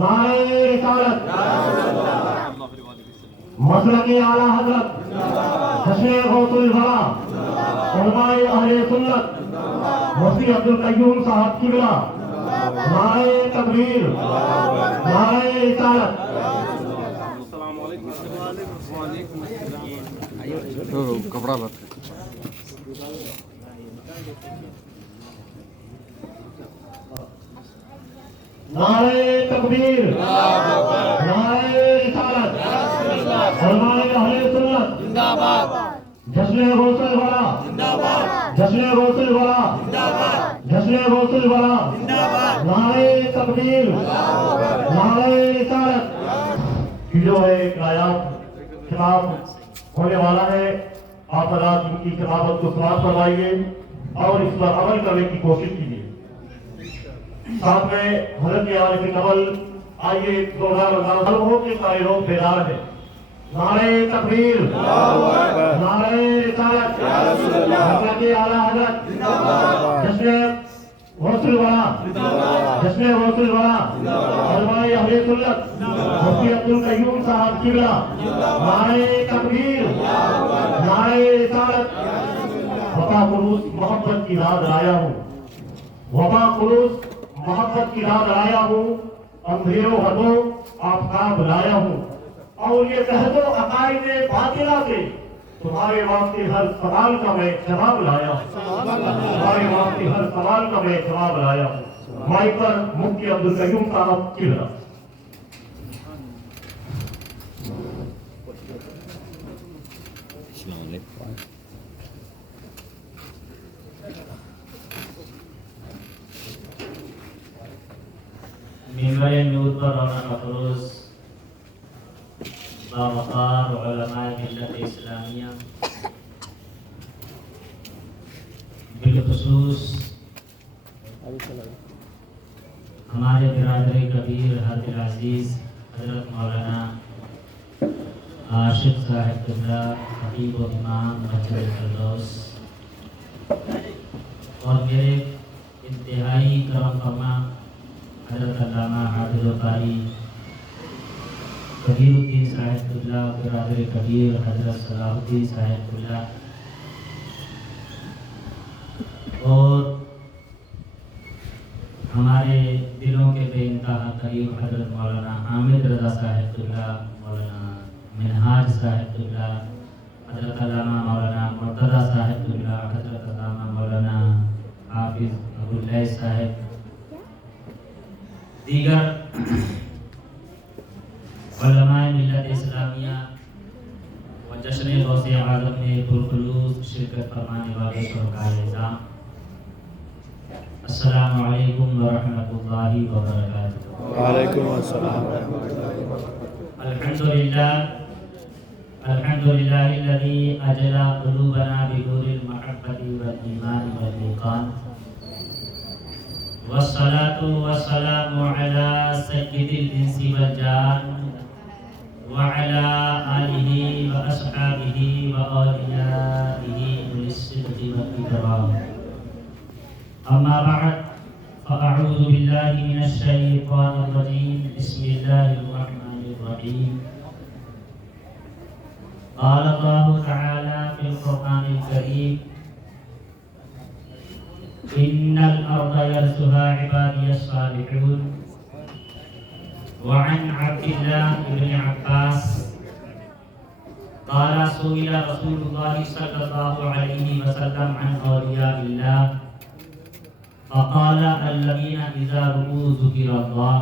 نعرہ رسالت، مسلک اعلیٰ حضرت، جشن غوث الورا، علماء اہل سنت، مفتی عبدالقیوم صاحب قبلہ، نعرہ تکبیر، نعرہ رسالت۔ کپڑا بات نعرہ تکبیر، نعرہ رسالت، علماء اہل سنت، جشن غوث الورا، جشن غوث الورا، جشن غوث الورا، نعرہ تکبیر، نعرہ رسالت۔ جو ہے آیات خطاب ہونے والا ہے، آپ حضرات ان کی خطابت کو سماعت فرمائیے اور اس پر عمل کرنے کی کوشش کیجیے۔ ساتھ میں حضرت عارف نبل آئیے دوران ہو کے سارے لوگ بیدار ہیں۔ نعرہ تکبیر، نعرہ رسالت، مسلک اعلیٰ حضرت، جشن غوث الورا، جشن غوث الورا، علماء اہل سنت، مفتی عبدالقیوم صاحب قبلہ، نعرہ تکبیر، نعرہ رسالت۔ وفا خلوص محبت کی رات لایا ہوں، وفا خلوص محبت کی رات لایا ہوں، اندھیروں ہٹو آفتاب لایا ہوں، اور یہ تحت و عقائد باطلہ سے تمہارے واسطے ہر سوال کا میں جواب لایا ہوں، تمہارے واسطے ہر سوال کا میں جواب لایا ہوں۔ مائک پر مفتی عبدالقیوم صاحب قبلہ۔ ممبر نور پر رونق افروز باوقار علماء ملت اسلامیہ، بالخصوص ہمارے برادر کبیر حاضر العزیز حضرت مولانا عاشق صاحب قبلہ، خطیب و امام مسجد الفردوس، اور میرے انتہائی کرم فرما حضرت علامہ حافظ القاری کبیر الدین صاحب قبلہ، برادر کبیر حضرت صلاح الدین صاحب قبلہ، اور ہمارے دلوں کے بے انتہا قریب حضرت مولانا حامد رضا صاحب قبلہ، مولانا منہاج صاحب قبلہ، حضرت علامہ مولانا مرتضیٰ صاحب قبلہ، حضرت علامہ مولانا حافظ ابواللیث صاحب، دیگر علماء ملت اسلامیہ و جشن غوث اعظم میں پرخلوص شرکت فرمانے والے شرکاء اعظام، السلام علیکم ورحمۃ اللہ وبرکاتہ۔ وعلیکم السلام۔ الحمدللہ الذی اجلا قلوبنا بنور المحبۃ والایمان والایقان، والصلاة والسلام على سید الانس والجان وعلى آلہ واصحابہ واولیائہ اولي الصدق والاکرام، اما بعد فاعوذ باللہ من الشیطان الرجیم، بسم اللہ الرحمن الرحیم۔ قال اللہ تعالی فی القرآن الکریم، ان الارض يرثها عبادي الصالحون۔ وعن عبد الله بن عباس قال سئل رسول الله صلى الله عليه وسلم عن أولياء الله فقال الذين إذا رؤوا ذكر الله۔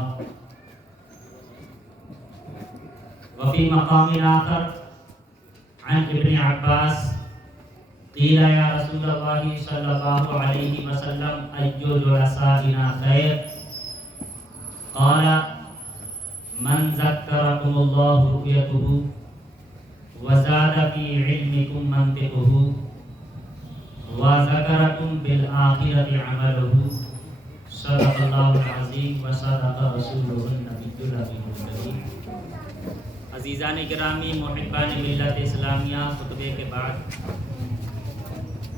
وفي مقام آخر عن ابن عباس قيل يا رسول الله صلى الله عليه وسلم أي جلسائنا خير؟ قال من ذكركم الله رؤيته وزاد في علمكم منطقه وذكركم بالآخرة عمله، صدق الله العظيم وصدق رسوله النبي الكريم۔ عزیزان گرامی، محبان ملت اسلامیہ، خطبے کے بعد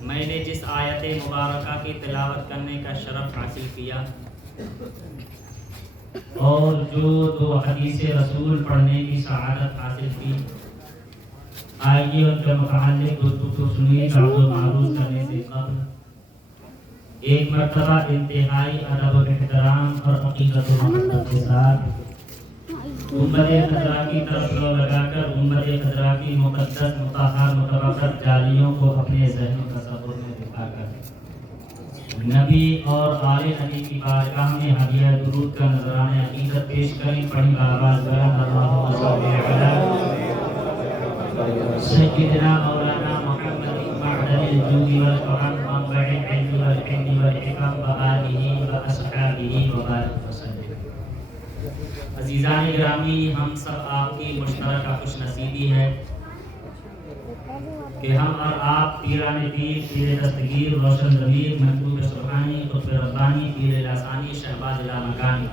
میں نے جس آیت مبارکہ کی تلاوت کرنے کا شرف حاصل کیا اور جو 2 حدیث رسول پڑھنے کی سعادت حاصل کی، آئیے ان کے متعلق گفتگو سنیے عرض و معروض کرنے سے قبل ایک مرتبہ انتہائی ادب و احترام اور عقیدت و محبت کے ساتھ گنبد خضرا کی طرف رو لگا کر گنبد خضرا کی مقدس مطہر متبرک جالیوں کو اپنے ذہن و تصور میں دکھا کر نبی اور آل نبی کی بارگاہ میں ہدیہ درود کا نذرانہ عقیدت پیش کریں۔ پڑھی آواز بلند اللہم صل علی سیدنا مولانا محمد معدن الجود والکرم منبع العلم والحلم والحکم وآلہ واصحابہ وبارک وسلم۔ عزیزان گرامی، ہم سب آپ کی مشترکہ خوش نصیبی ہے کہ ہم اور آپ پیران پیر، پیر دستگیر، روشن ضمیر، محبوب سبحانی، قطب ربانی، پیر لاسانی، شہباز لامکانی،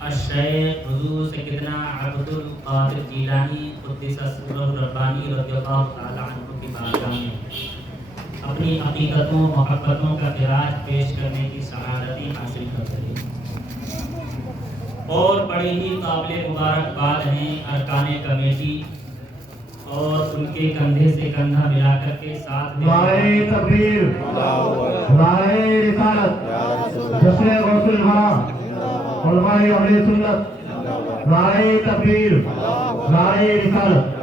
الشیخ حضور سیدنا عبد القادر جیلانی قدس سرہ ربانی رضی اللہ تعالی عنہ کی بارگاہ میں اپنی عقیدتوں محبتوں کا خراج پیش کرنے کی سعادتی حاصل کرتے ہیں، اور بڑے ہی قابل مبارکباد ہیں ارکان کمیٹی اور ان کے کندھے سے کندھا ملا کر کے ساتھ نعرہ تکبیر، نعرہ رسالت، جشن غوث الورا، علماء اہل سنت، نعرہ تکبیر، نعرہ رسالت۔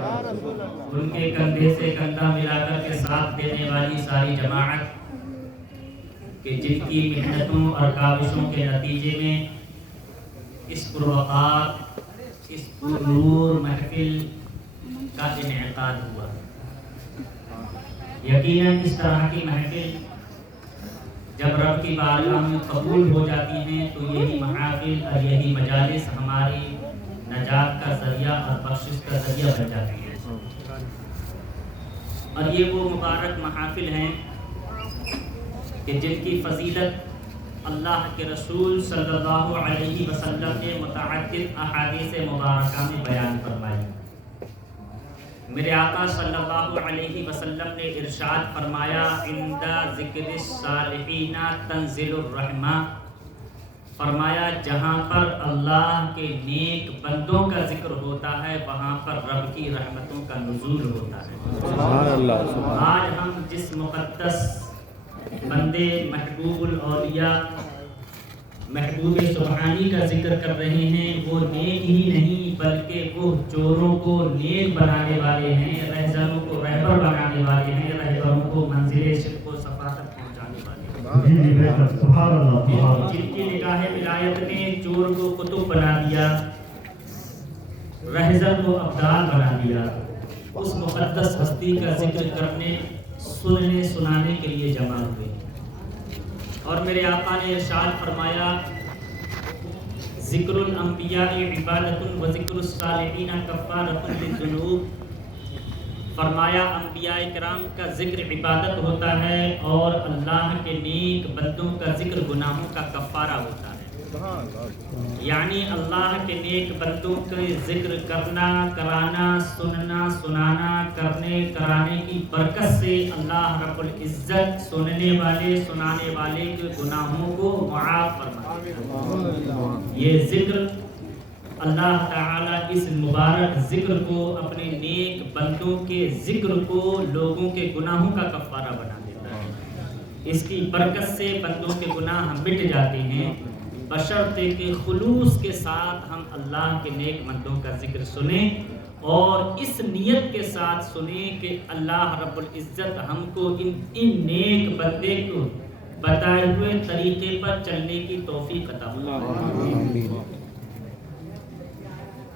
ان کے کندھے سے کندھا ملا کر کے ساتھ دینے والی ساری جماعت کہ جن کی محنتوں اور کاوشوں کے نتیجے میں اس پروقار، اس پرنور محفل کا انعقاد ہوا۔ یقیناً اس طرح کی محفل جب رب کی بارگاہ میں قبول ہو جاتی ہیں تو یہی محافل اور یہی مجالس ہماری نجات کا ذریعہ اور بخشش کا ذریعہ بن جاتی ہیں، اور یہ وہ مبارک محافل ہیں کہ جن کی فضیلت اللہ کے رسول صلی اللہ علیہ وسلم نے متعدد احادیث مبارکہ میں بیان فرمائی۔ میرے آقا صلی اللہ علیہ وسلم نے ارشاد فرمایا، عند ذکر الصالحین تنزل الرحمہ، فرمایا جہاں پر اللہ کے نیک بندوں کا ذکر ہوتا ہے وہاں پر رب کی رحمتوں کا نزول ہوتا ہے۔ سبحان اللہ۔ آج ہم جس مقدس بندے محبوب الاولیاء محبوب سبحانی کا ذکر کر رہے ہیں، وہ نیک ہی نہیں بلکہ وہ چوروں کو نیک بنانے والے ہیں، رہزنوں کو رہبر بنانے والے ہیں، رہبروں کو منزل صدق و صفاقت پہنچانے والے ہیں۔ جی بے شک، سبحان اللہ، سبحان اللہ۔ جن کی نگاہ ولایت نے چور کو قطب بنا دیا، رہزن کو ابدال بنا دیا، اس مقدس ہستی کا ذکر کرنے، سننے، سنانے کے لیے جمع ہوئے۔ اور میرے آقا نے ارشاد فرمایا، ذکر الانبیاء عبادت و ذکر الصالحین کفارۃ للذنوب، فرمایا انبیاء کرام کا ذکر عبادت ہوتا ہے اور اللہ کے نیک بندوں کا ذکر گناہوں کا کفارہ ہوتا ہے۔ یعنی اللہ کے نیک بندوں کے ذکر کرنا، کرانا، سننا، سنانا، کرنے، کرانے کی برکت سے اللہ رب العزت سننے والے، سنانے والے کے گناہوں کو معاف فرماتا ہے۔ یہ ذکر اللہ تعالیٰ اس مبارک ذکر کو، اپنے نیک بندوں کے ذکر کو لوگوں کے گناہوں کا کفارہ بنا دیتا ہے۔ اس کی برکت سے بندوں کے گناہ مٹ جاتے ہیں، بشرطے کہ خلوص کے ساتھ ہم اللہ کے نیک بندوں کا ذکر سنیں اور اس نیت کے ساتھ سنیں کہ اللہ رب العزت ہم کو ان نیک بندے کو بتائے ہوئے طریقے پر چلنے کی توفیق عطا فرمائے۔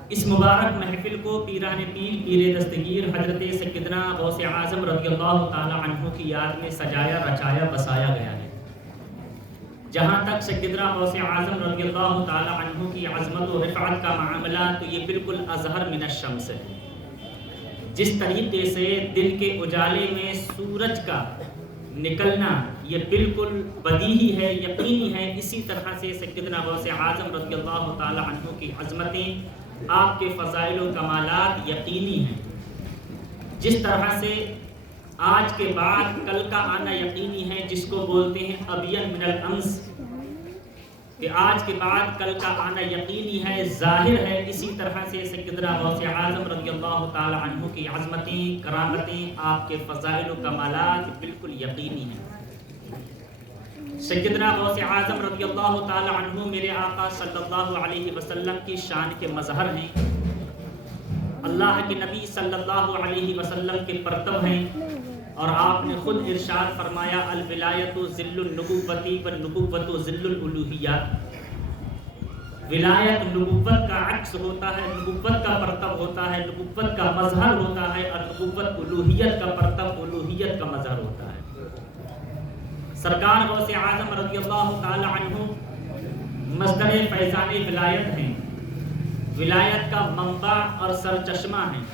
اس مبارک محفل کو پیران پیر، پیر دستگیر حضرت سیدنا غوث اعظم رضی اللہ تعالی عنہ کی یاد میں سجایا، رچایا، بسایا گیا ہے۔ جہاں تک سیدنا غوث اعظم رضی اللہ تعالی عنہ کی عظمت و رفعت کا معاملہ، تو یہ بالکل اظہر من الشمس ہے۔ جس طریقے سے دن کے اجالے میں سورج کا نکلنا یہ بالکل بدیہی ہے، یقینی ہے، اسی طرح سے سیدنا غوث اعظم رضی اللہ تعالی عنہ کی عظمتیں، آپ کے فضائل و کمالات یقینی ہیں۔ جس طرح سے آج کے بعد کل کا آنا یقینی ہے، جس کو بولتے ہیں ابین من الامس، کہ آج کے بعد کل کا آنا یقینی ہے، ظاہر ہے۔ اسی طرح سے سیدنا غوث اعظم رضی اللہ تعالی عنہ کی عظمتیں، کرامتیں، آپ کے فضائل و کمالات بالکل یقینی ہیں۔ سیدنا غوث اعظم رضی اللہ تعالی عنہ میرے آقا صلی اللہ علیہ وسلم کی شان کے مظہر ہیں، اللہ کے نبی صلی اللہ علیہ وسلم کے پرتو ہیں، اور آپ نے خود ارشاد فرمایا الولایت ذل النبوۃ والنبوۃ ذل الالوہیات۔ ولایت نبوت کا عکس ہوتا ہے، نبوت کا پرتو ہوتا ہے، نبوت کا مظہر ہوتا ہے، اور نبوت الوہیت کا پرتو، الوہیت کا مظہر ہوتا ہے۔ سرکار غوث اعظم رضی اللہ تعالی عنہ مصدر فیضان ولایت ہیں، ولایت کا منبع اور سرچشمہ ہیں۔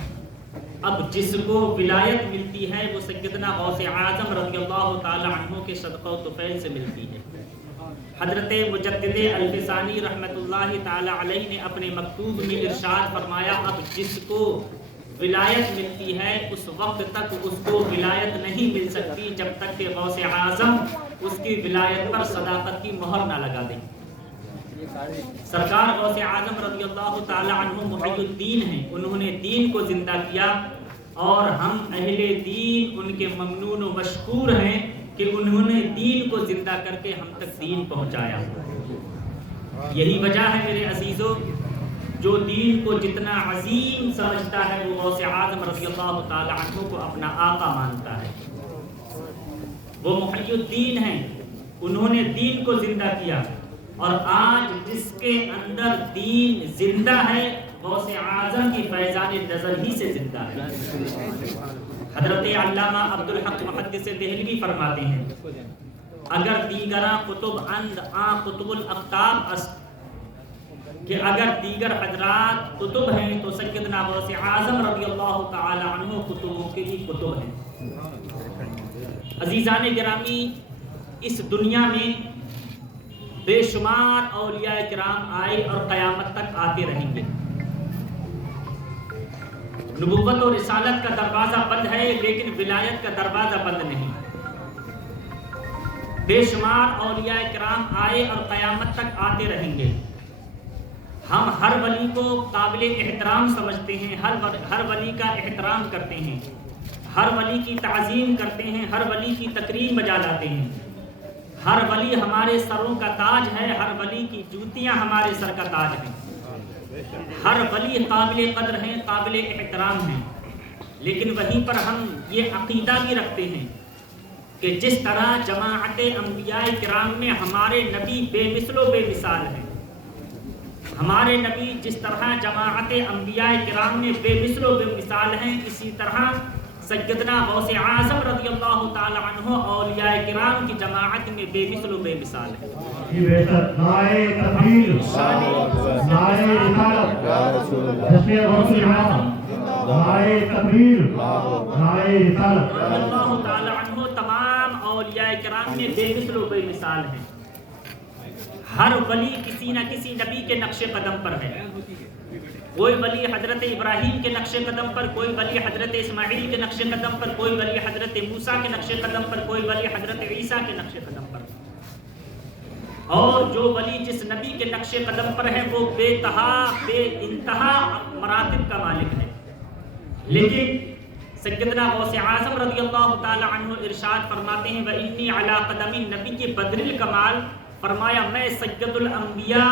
اب جس کو ولایت ملتی ہے وہ سیدنا غوث اعظم رضی اللہ تعالی عنہ کے صدقہ و طفیل سے ملتی ہے۔ حضرت مجدد الفسانی رحمۃ اللہ تعالی علیہ نے اپنے مکتوب میں ارشاد فرمایا اب جس کو ولایت ملتی ہے اس وقت تک اس کو ولایت نہیں مل سکتی جب تک کہ غوث اعظم اس کی ولایت پر صداقت کی مہر نہ لگا دیں۔ سرکار غوث اعظم رضی اللہ تعالی عنہ محی الدین ہیں، انہوں نے دین کو زندہ کیا، اور ہم اہل دین ان کے ممنون و مشکور ہیں کہ انہوں نے دین کو زندہ کر کے ہم تک دین پہنچایا۔ یہی وجہ ہے میرے عزیزوں، جو دین کو جتنا عظیم سمجھتا ہے وہ غوث اعظم رضی اللہ تعالی عنہ کو اپنا آقا مانتا ہے۔ وہ محی الدین ہیں، انہوں نے دین کو زندہ کیا، اور آج جس کے اندر دین زندہ ہے غوث اعظم کی فیضان نظر ہی سے زندہ ہے۔ حضرت علامہ عبدالحق محدث دہلوی فرماتے ہیں اگر دیگراں قطب اند آن قطب الاقطاب است، کہ اگر دیگر حضرات قطب ہیں تو سیدنا غوث اعظم رضی اللہ تعالی عنہ قطبوں کے بھی قطب ہیں۔ عزیزان گرامی، اس دنیا میں بے شمار اولیاء کرام آئے اور قیامت تک آتے رہیں گے۔ نبوت اور رسالت کا دروازہ بند ہے لیکن ولایت کا دروازہ بند نہیں۔ بے شمار اولیاء کرام آئے اور قیامت تک آتے رہیں گے۔ ہم ہر ولی کو قابل احترام سمجھتے ہیں، ہر ولی کا احترام کرتے ہیں، ہر ولی کی تعظیم کرتے ہیں، ہر ولی کی تکریم بجا لاتے ہیں۔ ہر ولی ہمارے سروں کا تاج ہے، ہر ولی کی جوتیاں ہمارے سر کا تاج ہیں۔ ہر ولی قابل قدر ہیں، قابل احترام ہیں، لیکن وہیں پر ہم یہ عقیدہ بھی رکھتے ہیں کہ جس طرح جماعت انبیاء کرام میں ہمارے نبی بے مثل و بے مثال ہیں، ہمارے نبی جس طرح جماعت انبیاء کرام میں بے مثل و بے مثال ہیں، اسی طرح سیدنا غوث اعظم رضی اللہ تعالی عنہ اولیاء کرام کی جماعت میں بے مثل و بے مثال ہے۔ نعرہ تکبیر، نعرہ رسالت، جشن غوث اعظم، نعرہ تکبیر، نعرہ رسالت۔ رضی اللہ تعالی عنہ تمام اولیاء کرام میں بے مثل و بے مثال ہیں۔ ہر ولی کسی نہ کسی نبی کے نقش قدم پر ہے۔ کوئی ولی حضرت ابراہیم کے نقش قدم پر، کوئی ولی حضرت اسماعیل کے نقش قدم پر، کوئی ولی حضرت موسیٰ کے نقش قدم پر، کوئی ولی حضرت عیسیٰ کے نقش قدم پر۔ اور جو ولی جس نبی کے نقش قدم پر ہے وہ بے انتہا مراتب کا مالک ہے۔ لیکن سیدنا غوث اعظم رضی اللہ تعالی عنہ ارشاد فرماتے ہیں وَإِنِّي عَلَىٰ قَدَمِ النَّبِيِّ بَدْرِ الْکَمال، فرمایا میں سید الانبیاء،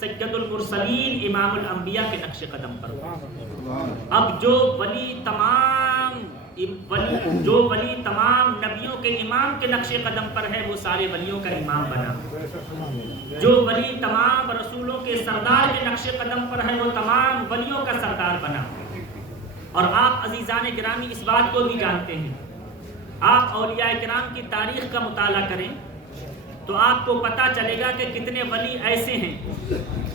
سید المرسلین، امام الانبیاء کے نقش قدم پر ہوں۔ اب جو ولی تمام نبیوں کے امام کے نقش قدم پر ہے وہ سارے ولیوں کا امام بنا۔ جو ولی تمام رسولوں کے سردار کے نقش قدم پر ہے وہ تمام ولیوں کا سردار بنا۔ اور آپ عزیزان گرامی اس بات کو بھی جانتے ہیں، آپ اولیاء کرام کی تاریخ کا مطالعہ کریں تو آپ کو پتہ چلے گا کہ کتنے ولی ایسے ہیں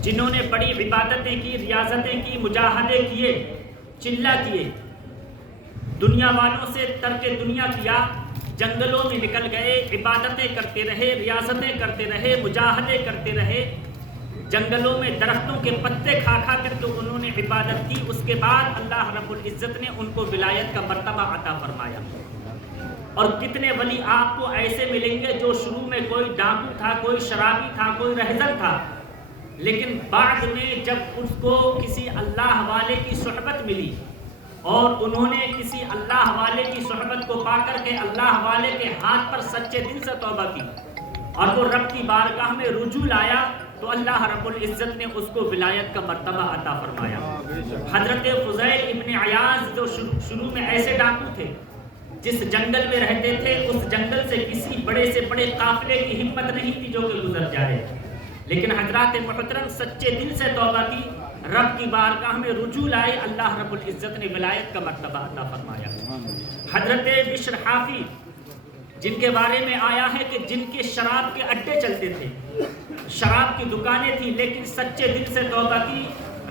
جنہوں نے بڑی عبادتیں کی، ریاضتیں کی، مجاہدے کیے، چلہ کیے، دنیا والوں سے ترک دنیا کیا، جنگلوں میں نکل گئے، عبادتیں کرتے رہے، ریاضتیں کرتے رہے، مجاہدے کرتے رہے، جنگلوں میں درختوں کے پتے کھا کھا کر تو انہوں نے عبادت کی۔ اس کے بعد اللہ رب العزت نے ان کو ولایت کا مرتبہ عطا فرمایا۔ اور کتنے ولی آپ کو ایسے ملیں گے جو شروع میں کوئی ڈاکو تھا، کوئی شرابی تھا، کوئی رہزن تھا، لیکن بعد میں جب اس کو کسی اللہ والے کی صحبت ملی اور انہوں نے کسی اللہ والے کی صحبت کو پا کر کے اللہ والے کے ہاتھ پر سچے دل سے توبہ کی اور وہ رب کی بارگاہ میں رجوع لایا تو اللہ رب العزت نے اس کو ولایت کا مرتبہ عطا فرمایا۔ حضرت فضیل ابن عیاض جو شروع میں ایسے ڈاکو تھے، جس جنگل میں رہتے تھے اس جنگل سے کسی بڑے سے بڑے قافلے کی ہمت نہیں تھی جو کہ گزر جائے، لیکن حضرات محترم سچے دل سے توبہ کی، رب کی بارگاہ میں رجوع لائے، اللہ رب العزت نے ولایت کا مرتبہ عطا فرمایا۔ حضرت بشر حافی جن کے بارے میں آیا ہے کہ جن کے شراب کے اڈے چلتے تھے، شراب کی دکانیں تھیں، لیکن سچے دل سے توبہ کی،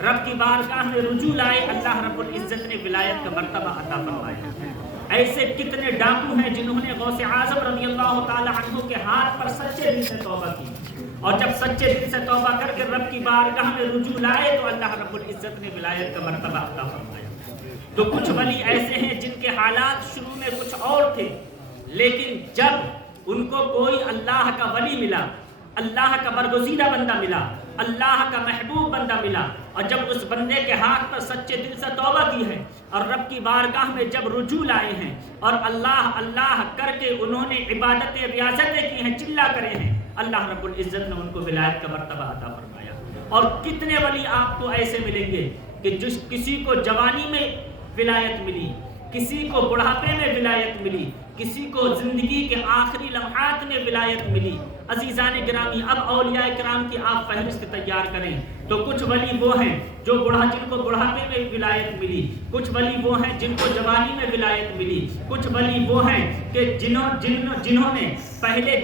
رب کی بارگاہ میں رجوع لائے، اللہ رب العزت نے ولایت کا مرتبہ عطا فرمایا۔ ایسے کتنے ڈاکو ہیں جنہوں نے غوث اعظم رضی اللہ تعالی عنہ کے ہاتھ پر سچے دل سے توبہ کی، اور جب سچے دل سے توبہ کر کے رب کی بارگاہ میں رجوع لائے تو اللہ رب العزت نے ولایت کا مرتبہ عطا فرمایا۔ تو کچھ ولی ایسے ہیں جن کے حالات شروع میں کچھ اور تھے، لیکن جب ان کو کوئی اللہ کا ولی ملا، اللہ کا برگزیدہ بندہ ملا، اللہ کا محبوب بندہ ملا، اور جب اس بندے کے ہاتھ پر سچے دل سے توبہ کی ہے اور رب کی بارگاہ میں جب رجوع لائے ہیں اور اللہ اللہ کر کے انہوں نے عبادتیں ریاضتیں کی ہیں، چلا کرے ہیں، اللہ رب العزت نے ان کو ولایت کا مرتبہ عطا فرمایا۔ اور کتنے ولی آپ کو ایسے ملیں گے کہ جس کسی کو جوانی میں ولایت ملی، کسی کو بڑھاپے میں ولایت ملی، کسی کو زندگی کے آخری لمحات میں ولایت ملی۔ عزیزان گرامی، اب اولیاء کرام کی آپ فہرست تیار کریں تو کچھ ولی وہ ہیں جو جن کو بڑھاپے میں ولایت ملی، کچھ ولی وہ ہیں جن کو جوانی میں ولایت ملی، کچھ ولی وہ ہیں کہ جنہوں نے پہلے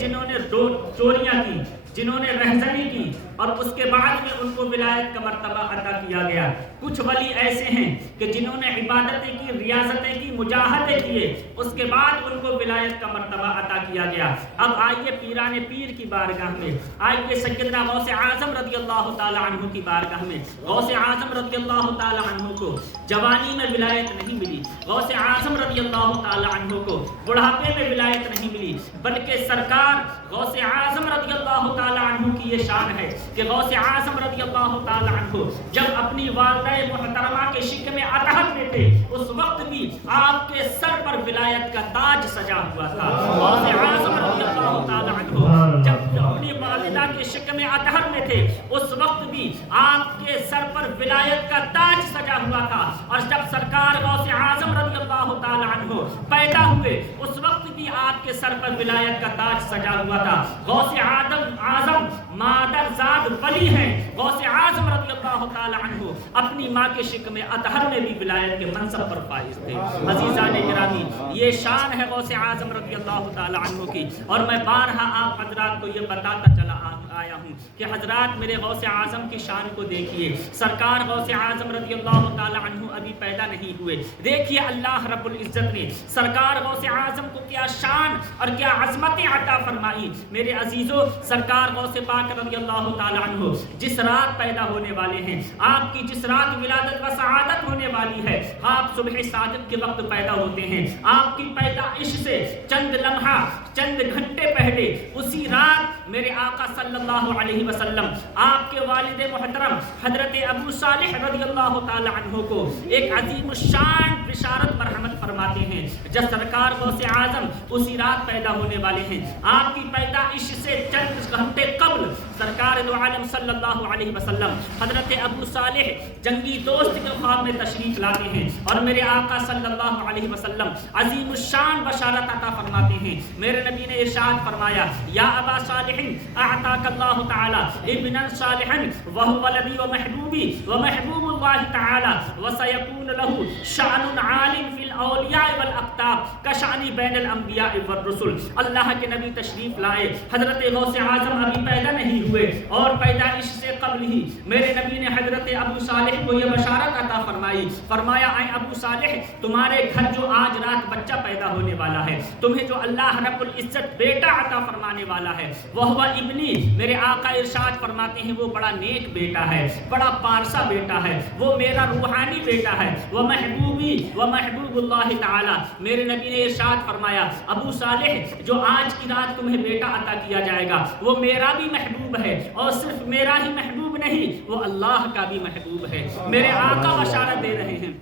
چوریاں کی، جنہوں نے رہزنی کی اور اس کے بعد میں ان کو ولایت کا مرتبہ عطا کیا گیا۔ کچھ ولی ایسے ہیں کہ جنہوں نے عبادتیں کی، ریاضتیں کی، مجاہدے کیے، اس کے بعد ان کو ولایت کا مرتبہ عطا کیا گیا۔ اب آئیے پیران پیر کی بارگاہ میں، آئیے سیدنا غوث اعظم رضی اللہ تعالی عنہ کی بارگاہ میں۔ غوث اعظم رضی اللہ تعالی عنہ کو جوانی میں ولایت نہیں ملی، غوث اعظم رضی اللہ تعالی عنہ کو بڑھاپے میں ولایت نہیں ملی، بلکہ سرکار غوث اعظم رضی اللہ تعالی عنہ کی یہ شان ہے کہ غوث اعظم رضی اللہ تعالی عنہ جب اپنی والدہ محترمہ کے شکم اطہر میں تھے، اس وقت بھی آپ کے سر پر ولایت کا تاج سجا ہوا تھا۔ غوث اعظم رضی اللہ تعالی عنہ جب اپنی والدہ کے شکم اطہر میں تھے، اس وقت بھی آپ کے سر پر ولایت کا تاج سجا ہوا تھا، اور جب سرکار غوث اعظم رضی اللہ تعالی عنہ پیدا ہوئے اس وقت بھی آپ کے سر پر ولایت کا تاج سجا ہوا تھا۔ غوث اعظم مادر زاد ولی ہیں، غوث اعظم رضی اللہ تعالی عنہ اپنی ماں کے شکم اطہر میں بھی ولایت کے منصب پر فائز تھے۔ عزیزان گرامی، یہ شان ہے غوث اعظم رضی اللہ تعالی عنہ کی، اور میں بارہا آپ حضرات کو یہ بتاتا چلا آیا ہوں کہ حضرات میرے غوث اعظم کی شان کو دیکھیے۔ سرکار غوث اعظم رضی اللہ تعالی عنہ ابھی پیدا نہیں ہوئے، دیکھیے اللہ رب العزت نے سرکار غوث اعظم کو کیا شان اور کیا عظمتیں عطا فرمائی۔ میرے عزیزو، سرکار غوث پاک رضی اللہ تعالی عنہ جس رات پیدا ہونے والے ہیں، آپ کی جس رات ولادت و سعادت ہونے والی ہے، آپ صبح صادق کے وقت پیدا ہوتے ہیں۔ آپ کی پیدائش سے چند لمحہ، چند گھنٹے پہلے اسی رات میرے آقا صلی اللہ علیہ وسلم آپ کے والد محترم حضرت ابو صالح رضی اللہ تعالی عنہ کو ایک عظیم الشان بشارت مرحمت فرماتے ہیں جب سرکار غوث اعظم اسی رات پیدا ہونے والے ہیں۔ آپ کی پیدائش سے چند گھنٹے قبل سرکار دو عالم صلی اللہ علیہ وسلم حضرت ابو صالح جنگی دوست کے خواب میں تشریف لاتے ہیں اور میرے آقا صلی اللہ علیہ وسلم عظیم الشان بشارت عطا فرماتے ہیں۔ میرے نبی نے ارشاد فرمایا، یا ابا صالح اعطاک اللہ تعالی ابنا صالحا وهو ولدی ومحبوبی ومحبوب اللہ تعالی وسيكون له شأن عالم في الاولیاء والاقطاب كشأن بین الانبیاء والرسل۔ اللہ کے نبی تشریف لائے، حضرت غوث اعظم ابھی پیدا نہیں ہوئے اور پیدائش سے قبل ہی میرے نبی نے حضرت ابو صالح کو یہ بشارت عطا فرمائی، فرمایا اے ابو صالح، تمہارے گھر جو آج رات بچہ پیدا ہونے والا ہے، تمہیں جو اللہ رب العزت بیٹا عطا فرمانے والا ہے. وہو ابنی، میرے آقا ارشاد فرماتے ہیں وہ بڑا نیک بیٹا ہے، بڑا پارسا بیٹا ہے، وہ میرا روحانی بیٹا ہے. وہ محبوبی و محبوب اللہ تعالی، میرے نبی نے ارشاد فرمایا ابو صالح جو آج کی رات تمہیں بیٹا عطا کیا جائے گا وہ میرا بھی محبوب ہے، اور صرف میرا ہی محبوب نہیں وہ اللہ کا بھی محبوب ہے. میرے آقا بشارت دے رہے ہیں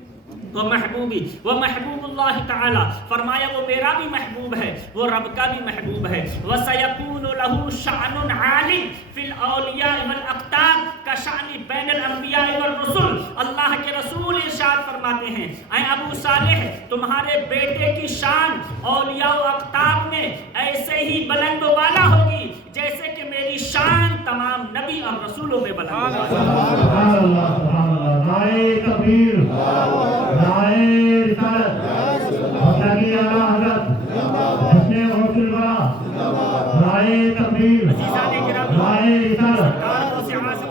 وہ محبوبی وہ محبوب اللہ تعالی، فرمایا وہ میرا بھی محبوب ہے، وہ رب کا بھی محبوب ہے. وَسَيَكُونُ لَهُ شَأْنٌ عَالٍ فِي الْأَوْلِيَاءِ وَالْأَقْطَابِ كَشَأْنِ بَيْنِ الْأَنْبِيَاءِ وَالرُّسُلِ. اللہ کے رسول ارشاد فرماتے ہیں اے ابو صالح تمہارے بیٹے کی شان اولیاء و اقطاب میں ایسے ہی بلند و بالا ہوگی جیسے کہ میری شان تمام نبی اور رسولوں میں بلند و بالا. سبحان اللہ سبحان اللہ. نعرہ تکبیر، نعرہ رسالت، حضرت اعلیٰ حضرت جشن غوث الورا، نعرہ تکبیر، نعرہ رسالت.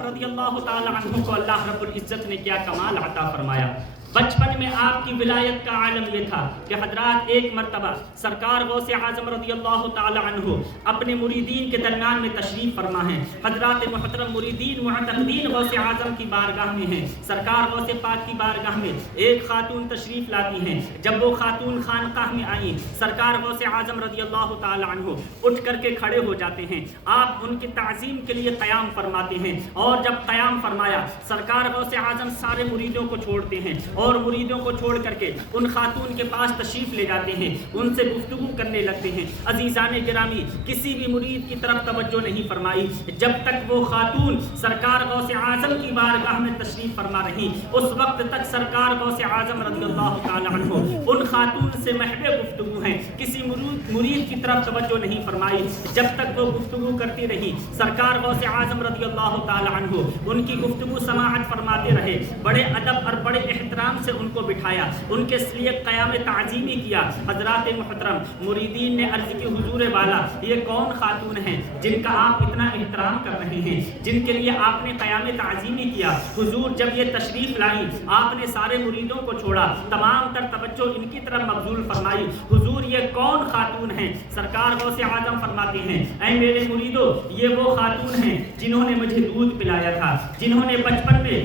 رضی اللہ تعالی عنہ کو اللہ رب العزت نے کیا کمال عطا فرمایا. بچپن میں آپ کی ولایت کا عالم یہ تھا کہ حضرات ایک مرتبہ سرکار غوث اعظم رضی اللہ تعالی عنہ اپنے مریدین کے درمیان میں تشریف فرما ہیں. حضرات محترم مریدین معتقدین غوث اعظم کی بارگاہ میں ہیں. سرکار غوث پاک کی بارگاہ میں ایک خاتون تشریف لاتی ہیں. جب وہ خاتون خانقاہ میں آئیں سرکار غوث اعظم رضی اللہ تعالی عنہ اٹھ کر کے کھڑے ہو جاتے ہیں. آپ ان کی تعظیم کے لیے قیام فرماتے ہیں، اور جب قیام فرمایا سرکار غوث اعظم سارے مریدوں کو چھوڑتے ہیں اور مریدوں کو چھوڑ کر کے ان خاتون کے پاس تشریف لے جاتے ہیں، ان سے گفتگو کرنے لگتے ہیں. عزیزان گرامی کسی بھی مرید کی طرف توجہ نہیں فرمائی جب تک وہ خاتون سرکار غوث اعظم کی بارگاہ میں تشریف فرما رہی. اس وقت تک سرکار غوث اعظم رضی اللہ تعالی عنہ ان خاتون سے محو گفتگو ہیں، کسی مرید کی طرف توجہ نہیں فرمائی جب تک وہ گفتگو کرتی رہی. سرکار غوث اعظم رضی اللہ تعالی عنہ ان کی گفتگو سماعت فرماتے رہے. بڑے ادب اور بڑے احترام سے ان کو بٹھایا، ان کے لیے قیام تعظیمی کیا. حضرات محترم مریدین نے عرض کی حضور والا یہ کون خاتون ہیں جن کا آپ اتنا احترام کر رہے ہیں، جن کے لیے آپ نے قیام تعظیمی کیا؟ حضور جب یہ تشریف لائی آپ نے سارے مریدوں کو چھوڑا، تمام تر توجہ ان کی طرف مبذول فرمائی. حضور یہ کون خاتون ہیں؟ سرکار غوث اعظم فرماتے ہیں اے میرے مریدو یہ وہ خاتون ہیں جنہوں نے مجھے دودھ پلایا تھا، جنہوں نے بچپن میں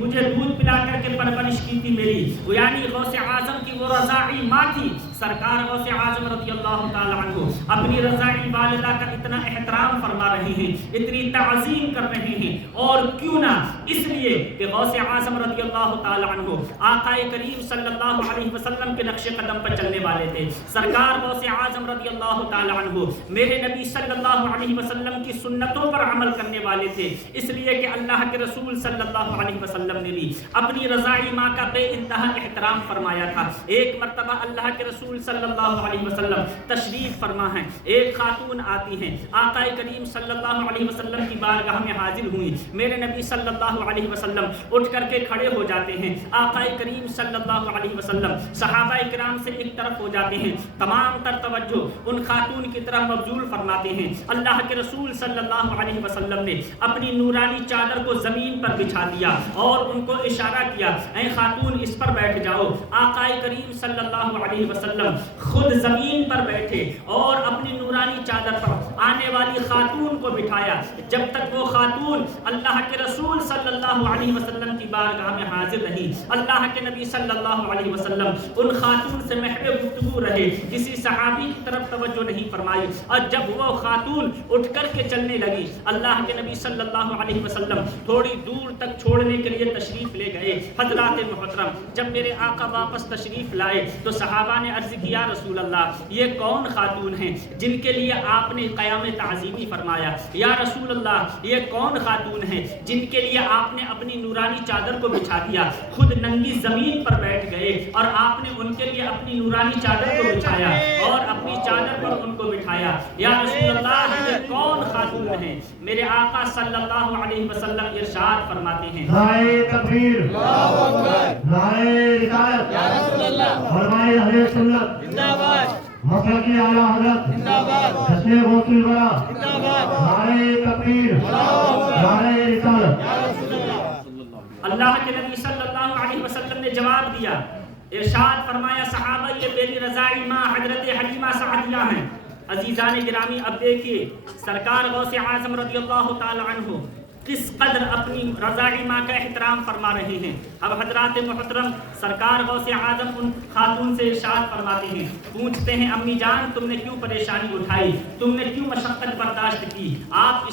مجھے دودھ پلا کر کے پرورش کی تھی میری، یعنی غوث اعظم کی وہ رضاعی ماں تھی. سرکار غوث اعظم رضی اللہ تعالی عنہ اپنی رضاعی والدہ کا اتنا احترام فرما رہے ہیں، اتنی تعظیم کر رہے ہیں، اور کیوں نہ اس لیے کہ غوث اعظم رضی اللہ تعالی عنہ آقا کریم صلی اللہ علیہ وسلم کے نقش قدم پر چلنے والے تھے. سرکار غوث اعظم رضی اللہ تعالی عنہ میرے نبی صلی اللہ علیہ وسلم کی سنتوں پر عمل کرنے والے تھے، اس لیے کہ اللہ کے رسول صلی اللہ علیہ وسلم نے بھی اپنی رضاعی ماں کا بے انتہا احترام فرمایا تھا. ایک مرتبہ اللہ کے رسول صلی اللہ علیہ وسلم تشریف فرما ہیں، ایک خاتون آتی ہیں، آقا کریم صلی اللہ علیہ وسلم کی بارگاہ میں حاضر ہوئی. میرے نبی صلی اللہ علیہ وسلم اٹھ کر کے کھڑے ہو جاتے ہیں. آقا کریم صلی اللہ علیہ وسلم صحابہ کرام سے ایک طرف ہو جاتے ہیں، تمام تر توجہ ان خاتون کی طرف مبذول فرماتے ہیں. اللہ کے رسول صلی اللہ علیہ وسلم نے اپنی نورانی چادر کو زمین پر بچھا دیا اور ان کو اشارہ کیا اے خاتون اس پر بیٹھ جاؤ. آقا کریم صلی اللہ علیہ وسلم خود زمین پر بیٹھے اور اپنی نورانی چادر پر آنے والی خاتون کو بٹھایا جب تک وہ خاتون اللہ کے رسول صلی اللہ علیہ وسلم کی بارگاہ میں حاضر رہی. اللہ کے نبی صلی اللہ علیہ وسلم ان خاتون سے محو گفتگو رہے، کسی صحابی کی طرف توجہ نہیں فرمائی. اور جب وہ خاتون اٹھ کر کے چلنے لگی اللہ کے نبی صلی اللہ علیہ وسلم تھوڑی دور تک چھوڑنے کے لیے تشریف لے گئے. حضرات محترم جب میرے آقا واپس تشریف لائے تو صحابہ نے عرض کیا رسول اللہ یہ کون خاتون ہیں جن کے لیے آپ نے قیام تعظیمی فرمایا؟ یا رسول اللہ یہ کون خاتون ہیں جن کے لیے آپ نے اپنی نورانی چادر کو بچھا دیا، خود ننگی زمین پر بیٹھ گئے اور آپ نے ان کے لیے اپنی نورانی چادر کو بچھایا اور اپنی چادر پر ان کو بٹھایا. یا رسول اللہ یہ کون خاتون ہیں؟ میرے آقا صلی اللہ علیہ وسلم ارشاد فرماتے ہیں نعرہ تکبیر، نعرہ رسالت، یا رسول اللہ، علماء اہل سنت زندہ باد، مسلک اعلیٰ حضرت زندہ باد، جشن غوث الورا، زندہ باد، نعرہ تکبیر، نعرہ رسالت. یا رسول اللہ. اللہ کے نبی صلی اللہ علیہ وسلم نے جواب دیا، ارشاد فرمایا صحابہ یہ میری رضاعی ماں حضرت حلیمہ سعدیہ ہیں. عزیزان گرامی اب دیکھیے سرکار غوث اعظم رضی اللہ تعالی عنہ کس قدر اپنی رضاعی ماں کا احترام فرما رہے ہیں. اب حضرات محترم سرکار غوث اعظم ان خاتون سے ارشاد فرماتے ہیں, پوچھتے ہیں امی جان تم نے کیوں پریشانی اٹھائی, تم نے کیوں مشقت برداشت کی, آپ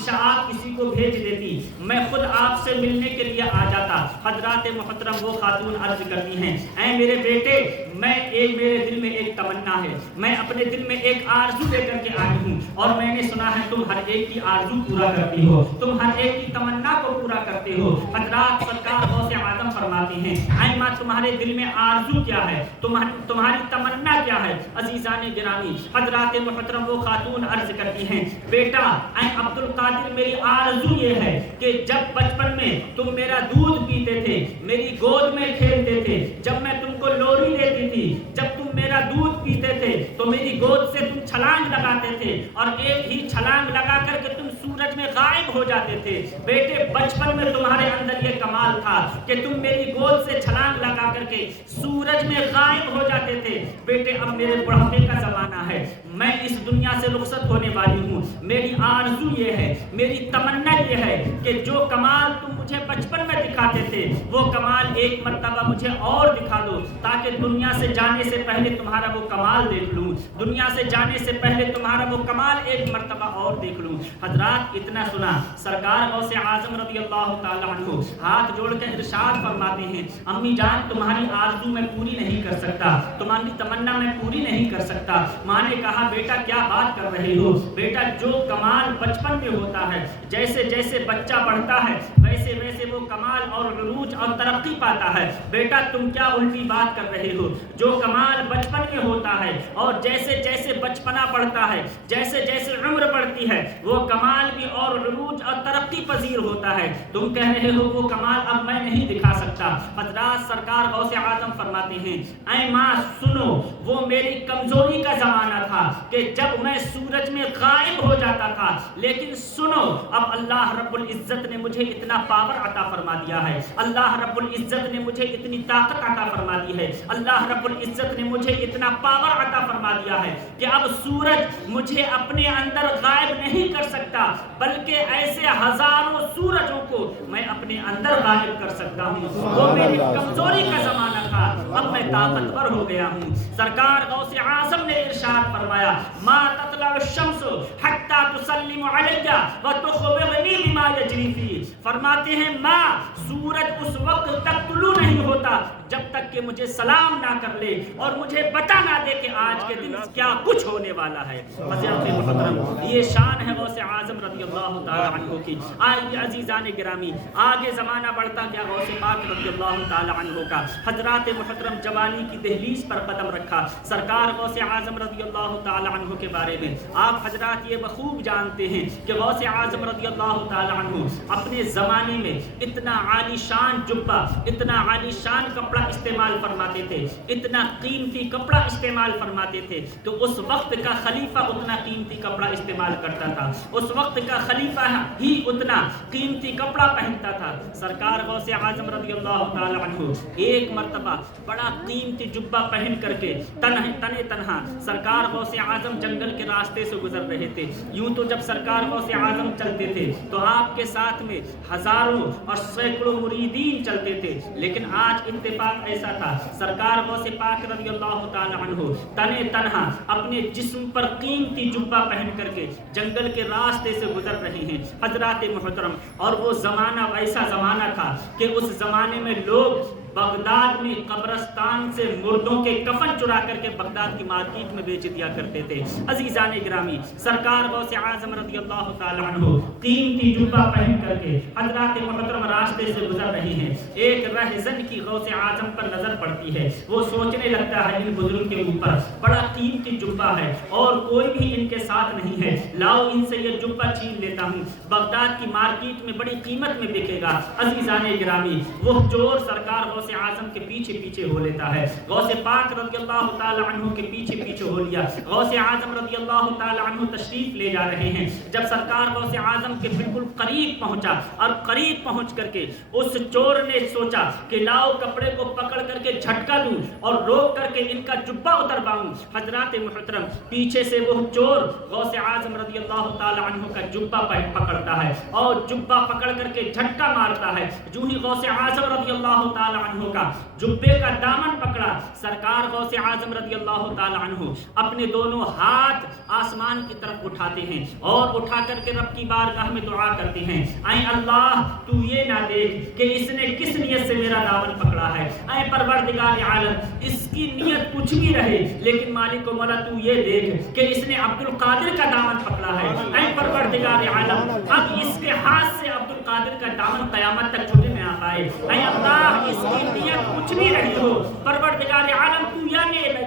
کسی کو بھیج دیتی, میں خود آپ سے ملنے کے لیے آ جاتا. حضرات محترم وہ خاتون عرض کرتی ہیں اے میرے بیٹے میرے دل میں ایک تمنا ہے, میں اپنے دل میں ایک آرزو لے کر کے آئی ہوں اور میں نے سنا ہے تم ہر ایک کی آرزو پورا کرتی ہو, تم ہر ایک کی تمنا کو پورا کرتے ہو. حضرات سرکار غوث اعظم فرماتے ہیں اے ماں تمہارے دل میں آرزو کیا ہے, تمہاری تمنا کیا ہے. عزیزان گرامی حضرات محترم وہ خاتون عرض کرتی ہیں بیٹا اے عبد القادر میری آرزو یہ ہے کہ جب بچپن میں تم میرا دودھ پیتے تھے, میری گود میں کھیلتے تھے, جب میں تم کو لوری دیتی تھی, جب تم میرا دودھ پیتے تھے تو میری گود سے تم چھلانگ لگاتے تھے اور ایک ہی چھلانگ لگا کر کے تم سورج میں غائب ہو جاتے تھے. بیٹے بچپن میں تمہارے اندر یہ کمال تھا کہ تم میری گود سے چھلانگ لگا کر کے سورج میں غائب ہو جاتے تھے. بیٹے اب میرے بڑھاپے کا زمانہ ہے, میں اس دنیا سے رخصت ہونے والی ہوں, میری آرزو یہ ہے, میری تمنا یہ ہے کہ جو کمال تم مجھے بچپن میں دکھاتے تھے وہ کمال ایک مرتبہ مجھے اور دکھا دو تاکہ دنیا سے جانے سے پہلے تمہارا وہ کمال دیکھ لوں, دنیا سے جانے سے پہلے تمہارا وہ کمال ایک مرتبہ اور دیکھ لوں. حضرات اتنا سنا سرکار غوث اعظم رضی اللہ تعالی عنہ ہاتھ جوڑ کر ارشاد فرماتے ہیں امی جان تمہاری آرزو میں پوری نہیں کر سکتا, تمہاری تمنا میں پوری نہیں کر سکتا. ماں نے کہا بیٹا کیا بات کر رہے ہو, بیٹا جو کمال بچپن میں ہوتا ہے, جیسے جیسے بچہ بڑھتا ہے ویسے ویسے وہ کمال اور عروج اور ترقی پاتا ہے. بیٹا تم کیا الٹی بات کر رہے ہو, جو کمال بچپن میں ہوتا ہے اور جیسے جیسے بچپنا بڑھتا ہے, جیسے جیسے عمر بڑھتی ہے وہ کمال بھی اور عروج اور ترقی پذیر ہوتا ہے. تم کہہ رہے ہو وہ کمال اب میں نہیں دکھا سکتا. حضرات سرکار غوث اعظم فرماتے ہیں اے ماں سنو وہ میری کمزوری کا زمانہ تھا کہ جب میں سورج میں غائب ہو جاتا تھا, لیکن سنو اب اللہ رب العزت نے مجھے اتنا پاور عطا فرما دیا ہے, اللہ رب العزت نے مجھے اتنی طاقت عطا فرما دی ہے, اللہ رب العزت نے مجھے اتنا پاور عطا فرما دیا ہے کہ اب سورج مجھے اپنے اندر غائب نہیں کر سکتا بلکہ ایسے ہزاروں سورجوں کو میں اپنے اندر غائب کر سکتا ہوں. وہ میری کمزوری کا زمانہ تھا, اب میں طاقتور ہو گیا ہوں. سرکار غوث اعظم نے ارشاد فرمایا ما تطلع الشمس حتى تسلم علي وتخبرني بما يجري فيه. فرماتے ہیں ماں سورج اس وقت تک طلوع نہیں ہوتا جب تک کہ مجھے سلام نہ کر لے اور مجھے بتا نہ دے کہ آج کے دن کیا کچھ ہونے والا ہے. حضرت محترم یہ شان ہے غوث اعظم رضی اللہ تعالی عنہ کی. آئیے عزیزان گرامی آگے زمانہ بڑھتا گیا غوث پاک رضی اللہ تعالی عنہ کا. حضرات محترم جوانی کی دہلیز پر قدم رکھا. سرکار غوث اعظم رضی اللہ تعالی عنہ کے بارے میں آپ حضرات یہ بخوب جانتے ہیں کہ غوث اعظم رضی اللہ تعالی عنہ اپنے زمانے میں اتنا عالی شان جبہ, اتنا عالی شان کپڑا استعمال فرماتے تھے, اتنا قیمتی کپڑا استعمال فرماتے تھے کہ اس وقت کا خلیفہ اتنا قیمتی کپڑا استعمال کرتا تھا, اس وقت کا خلیفہ ہی اتنا قیمتی کپڑا پہنتا تھا. سرکار غوث اعظم رضی اللہ تعالی عنہ ایک مرتبہ بڑا قیمتی جبہ پہن کر کے تنے تنہا سرکار غوث اعظم جنگل کے راستے سے گزر رہے تھے. یوں تو جب سرکار غوث اعظم چلتے تھے تو آپ کے ساتھ میں ہزاروں اور سینکڑوں مریدین چلتے تھے, لیکن آج اتفاق ایسا تھا سرکار غوث پاک رضی اللہ تعالی عنہ تنے تنہا اپنے جسم پر قیمتی جبہ پہن کر کے جنگل کے راستے سے گزر رہے ہیں. حضرات محترم اور وہ زمانہ ایسا زمانہ تھا کہ اس زمانے میں لوگ بغداد میں قبرستان سے مردوں کے کفن چرا کر کے بغداد کی مارکیٹ میں بیچ دیا کرتے تھے. عزیزان گرامی سرکار غوث اعظم رضی اللہ تعالی عنہ قیمتی جبہ پہن کر کے حضرات محترم راستے سے گزر رہے ہیں. ایک رہزن کی غوث اعظم پر نظر پڑتی ہے, وہ سوچنے لگتا ہے ان بزرگ کے اوپر بڑا قیمتی جبہ ہے اور کوئی بھی ان کے ساتھ نہیں ہے, لاؤ ان سے یہ جبہ چھین لیتا ہوں, بغداد کی مارکیٹ میں بڑی قیمت میں بکے گا. عزیزان گرامی وہ چور سرکار غوث غوث اعظم کے پیچھے پیچھے ہو لیتا ہے. غوث پاک رضی اللہ تعالی عنہ کے پیچھے پیچھے ہو لیا. غوث اعظم رضی اللہ تعالی عنہ تشریف لے جا رہے ہیں. جب سرکار غوث اعظم کے بالکل قریب پہنچا اور قریب پہنچ کر کے اس چور نے سوچا کہ لاؤ کپڑے کو پکڑ کر کے جھٹکا دوں اور روک کر کے ان کا جبہ اترواؤں. حضرات محترم پیچھے سے وہ چور غوث اعظم رضی اللہ تعالی عنہ کا جبہ پکڑتا ہے اور جبہ پکڑ کر کے جھٹکا مارتا ہے. جو ہی غوث اعظم رضی اللہ تعالی عنہ کا جبے کا دامن پکڑا, سرکار غوث اعظم رضی اللہ تعالی عنہ اپنے دونوں ہاتھ آسمان کی طرف اٹھاتے ہیں اور اٹھا کر کے رب کی بارگاہ میں دعا کرتے ہیں, اے اللہ تو یہ نہ دیکھ کہ اس نے کس نیت سے میرا دامن پکڑا ہے. اے پروردگار عالم اس کی نیت کچھ بھی رہے لیکن مالک و مولا تو یہ دیکھ کہ اس نے عبد القادر کا دامن پکڑا ہے. اے پروردگار عالم اب اس کے ہاتھ سے عبد القادر کا دامن قیامت تک چھوٹے نہ آ پائے. اے اللہ اس کی نیت کچھ بھی رہی ہو, پروردگار عالم تو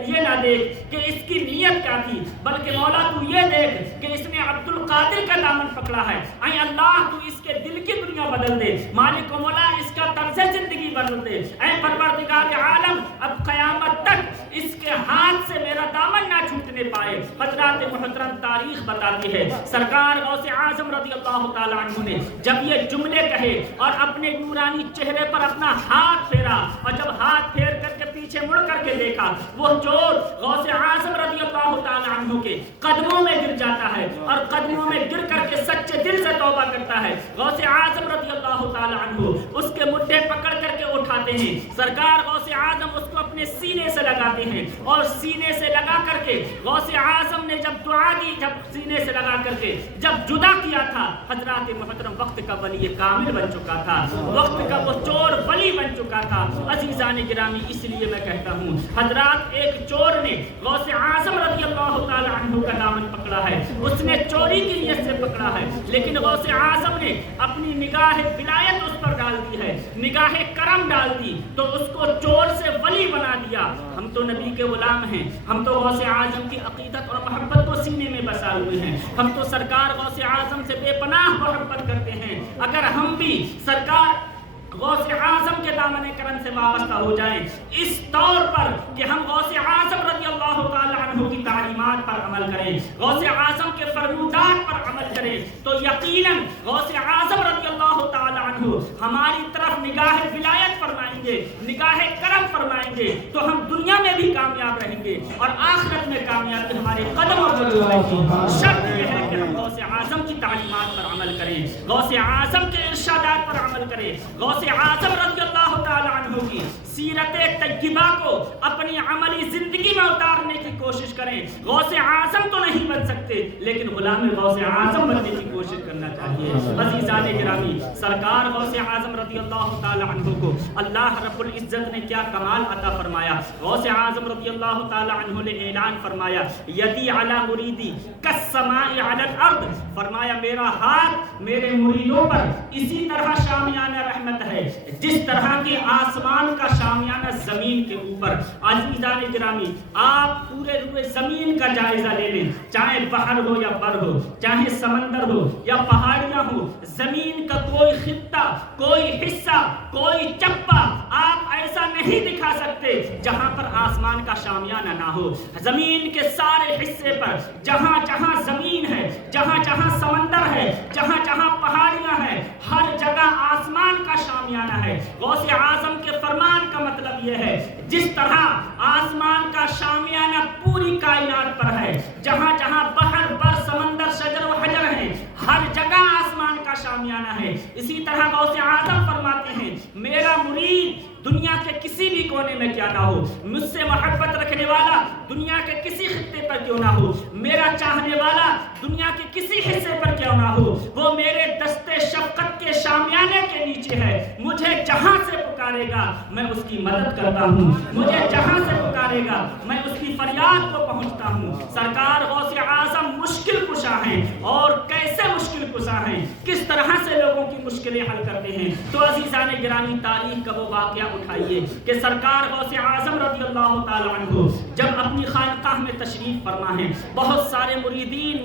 یہ نہ دیکھ کہ اس کی نیت کیا تھی بلکہ مولا تو یہ دیکھ کہ اس نے عبد القادر کا دامن پکڑا ہے. اے اللہ تو اس کے دل کی دنیا بدل دے, مالک و مولا اس کا طرز زندگی بدل دے. اے پروردگار عالم اب قیامت تک اس کے ہاتھ سے میرا دامن نہ چھوٹنے پائے. حضرات محترم تاریخ بتاتی ہے سرکار غوث اعظم رضی اللہ تعالی عنہ نے جب یہ جملے کہے اور اپنے نورانی چہرے پر اپنا ہاتھ پھیرا اور جب ہاتھ پھیر کر کے پیچھے مڑ کر کے دیکھا وہ چور غوث اعظم رضی اللہ تعالی عنہ کے قدموں میں گر جاتا ہے اور قدموں میں گر کر کے سچے دل سے توبہ کرتا ہے. غوث اعظم رضی اللہ تعالی عنہ اس کے مٹھے پکڑ کر کے اٹھاتے ہیں. سرکار غوث اعظم اس کو اپنے سینے سے لگاتے ہیں اور سینے سے لگا کر کے غوث اعظم نے جب دعا دی, جب سینے سے لگا کر کے جب جدا کیا تھا, حضرات محترم وقت کا ولی کامل بن چکا تھا, وقت کا وہ چور ولی بن چکا تھا. عزیزان گرامی اس لیے میں کہتا ہوں حضرات ایک چور نے غوث اعظم رضی اللہ تعالی عنہ کا دامن پکڑا ہے, اس نے چوری کی نیت سے پکڑا ہے لیکن غوث اعظم نے اپنی نگاہ ولایت اس پر ڈال دی ہے, نگاہ کرم ڈال دی تو اس کو چور سے ولی بنا دیا. ہم تو نبی کے غلام ہیں, ہم تو غوث اعظم کی عقیدت اور محبت کو سینے میں بسا ہوئے ہیں, ہم تو سرکار غوث اعظم سے بے پناہ محبت کرتے ہیں. اگر ہم بھی سرکار غوث اعظم کے دامن کرم سے وابستہ ہو جائیں اس طور پر کہ ہم غوث اعظم رضی اللہ تعالی عنہ کی تعلیمات پر عمل کریں, غوث اعظم کے فرمودات پر عمل کریں تو یقیناً غوث اعظم رضی اللہ تعالی عنہ ہماری طرف نگاہ ولایت فرمائیں گے, نگاہ کرم فرمائیں گے تو ہم دنیا میں بھی کامیاب رہیں گے اور آخرت میں کامیابی ہمارے قدموں پر رہے گی. شرط یہ ہے کہ ہم غوث اعظم کی تعلیمات پر عمل کریں, غوث اعظم کے ارشادات پر عمل کریں, غوث اعظم رضی اللہ تعالی عنہ کی سیرت طیبہ کو اپنی عملی زندگی میں اتارنے کی کوشش کریں. غوث اعظم تو نہیں بن سکتے لیکن غلام غوث اعظم بننے کی کوشش کرنا چاہیے. عزیزان گرامی سرکار غوث اعظم رضی اللہ تعالی عنہ کو اللہ رب العزت نے کیا کمال عطا فرمایا. غوث اعظم رضی اللہ تعالی عنہ نے اعلان فرمایا یدی علی مریدی کالسماء علی الارض, فرمایا میرا ہاتھ میرے مریدوں پر اسی طرح شامیانہ رحمت ہے جس طرح کے آسمان کا شامیانہ زمین کے اوپر. عزیزان گرامی آپ پورے روئے زمین کا جائزہ لے لیں, چاہے بحر ہو یا بر ہو, چاہے سمندر ہو یا پہاڑیاں ہو, زمین کا کوئی خطہ, کوئی حصہ, کوئی چپا آپ ایسا نہیں دکھا سکتے جہاں پر آسمان کا شامیانہ نہ ہو. زمین کے سارے حصے پر جہاں جہاں زمین ہے, جہاں جہاں سمندر ہے, جہاں جہاں پہاڑیاں ہیں, ہر جگہ آسمان کا شامیانہ ہے. غوث اعظم کے فرمان کا مطلب یہ ہے جس طرح آسمان کا شامیانہ پوری کائنات پر ہے, جہاں جہاں بحر بر سمندر شجر و حجر ہیں, ہر جگہ آسمان کا شامیانہ ہے. اسی طرح غوث اعظم فرماتے ہیں میرا مرید دنیا کے کسی بھی کونے میں کیا نہ ہو, مجھ سے محبت رکھنے والا دنیا کے کسی خطے پر کیوں نہ ہو, میرا چاہنے والا دنیا کے کسی حصے پر کیوں نہ ہو, وہ میرے دستے شفقت کے شامیانے کے نیچے ہے. مجھے جہاں سے پکارے گا میں اس کی مدد کرتا ہوں, مجھے جہاں سے پکارے گا میں اس کی فریاد کو پہنچتا ہوں. سرکار غوث اعظم مشکل کشا ہیں, اور کیسے مشکل کشا ہیں, کس طرح سے لوگوں کی مشکلیں حل کرتے ہیں. تو عزیزان گرامی تاریخ کا وہ واقعہ اٹھائیے کہ سرکار غوث اعظم رضی اللہ تعالی عنہ جب اپنی خانقاہ میں تشریف فرما ہے, بہت سارے مریدین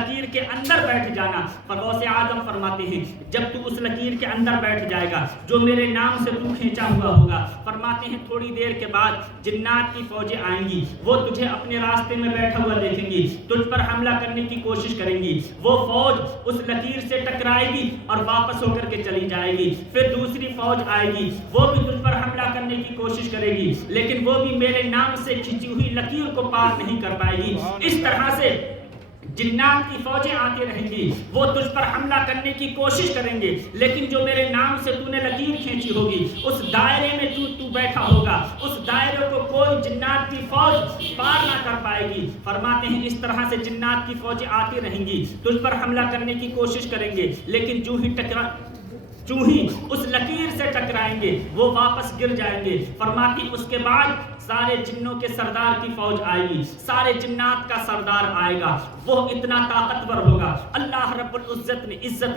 لکیر کے اندر بیٹھ جانا. پر غوث اعظم فرماتے ہیں جب تو اس لکیر کے اندر بیٹھ جائے گا جو میرے نام سے تو کھینچا ہوا ہوگا، فرماتے ہیں تھوڑی دیر کے بعد جنات کی فوجیں آئیں گی، وہ تجھے اپنے راستے میں بیٹھا ہوا دیکھیں گی، تجھ پر حملہ کرنے کی کوشش کریں گی. وہ فوج اس لکیر سے ٹکرائے گی اور واپس ہو کر کے چلی جائے گی. پھر دوسری فوج آئے گی، وہ بھی تجھ پر حملہ کرنے کی کوشش کرے گی، لیکن وہ بھی میرے نام سے کھینچی ہوئی لکیر کو پار نہیں کر پائے گی. اس طرح سے جنات کی فوجیں آتی رہیں گی، وہ تجھ پر حملہ کرنے کی کوشش کریں گے، لیکن جو میرے نام سے تو نے لکیر کھینچی ہوگی اس دائرے میں تو بیٹھا ہوگا، اس دائرے کو کوئی جنات کی فوج پار نہ کر پائے گی. فرماتے ہیں اس طرح سے جنات کی فوجیں آتی رہیں گی، تجھ پر حملہ کرنے کی کوشش کریں گے، لیکن جو ہی اس لکیر سے ٹکرائیں گے وہ واپس گر جائیں گے. فرماتی اس کے بعد سارے جنوں کے سردار کی فوج آئے گی، سارے جنات کا سردار آئے گا، وہ اتنا طاقتور ہوگا، اللہ رب العزت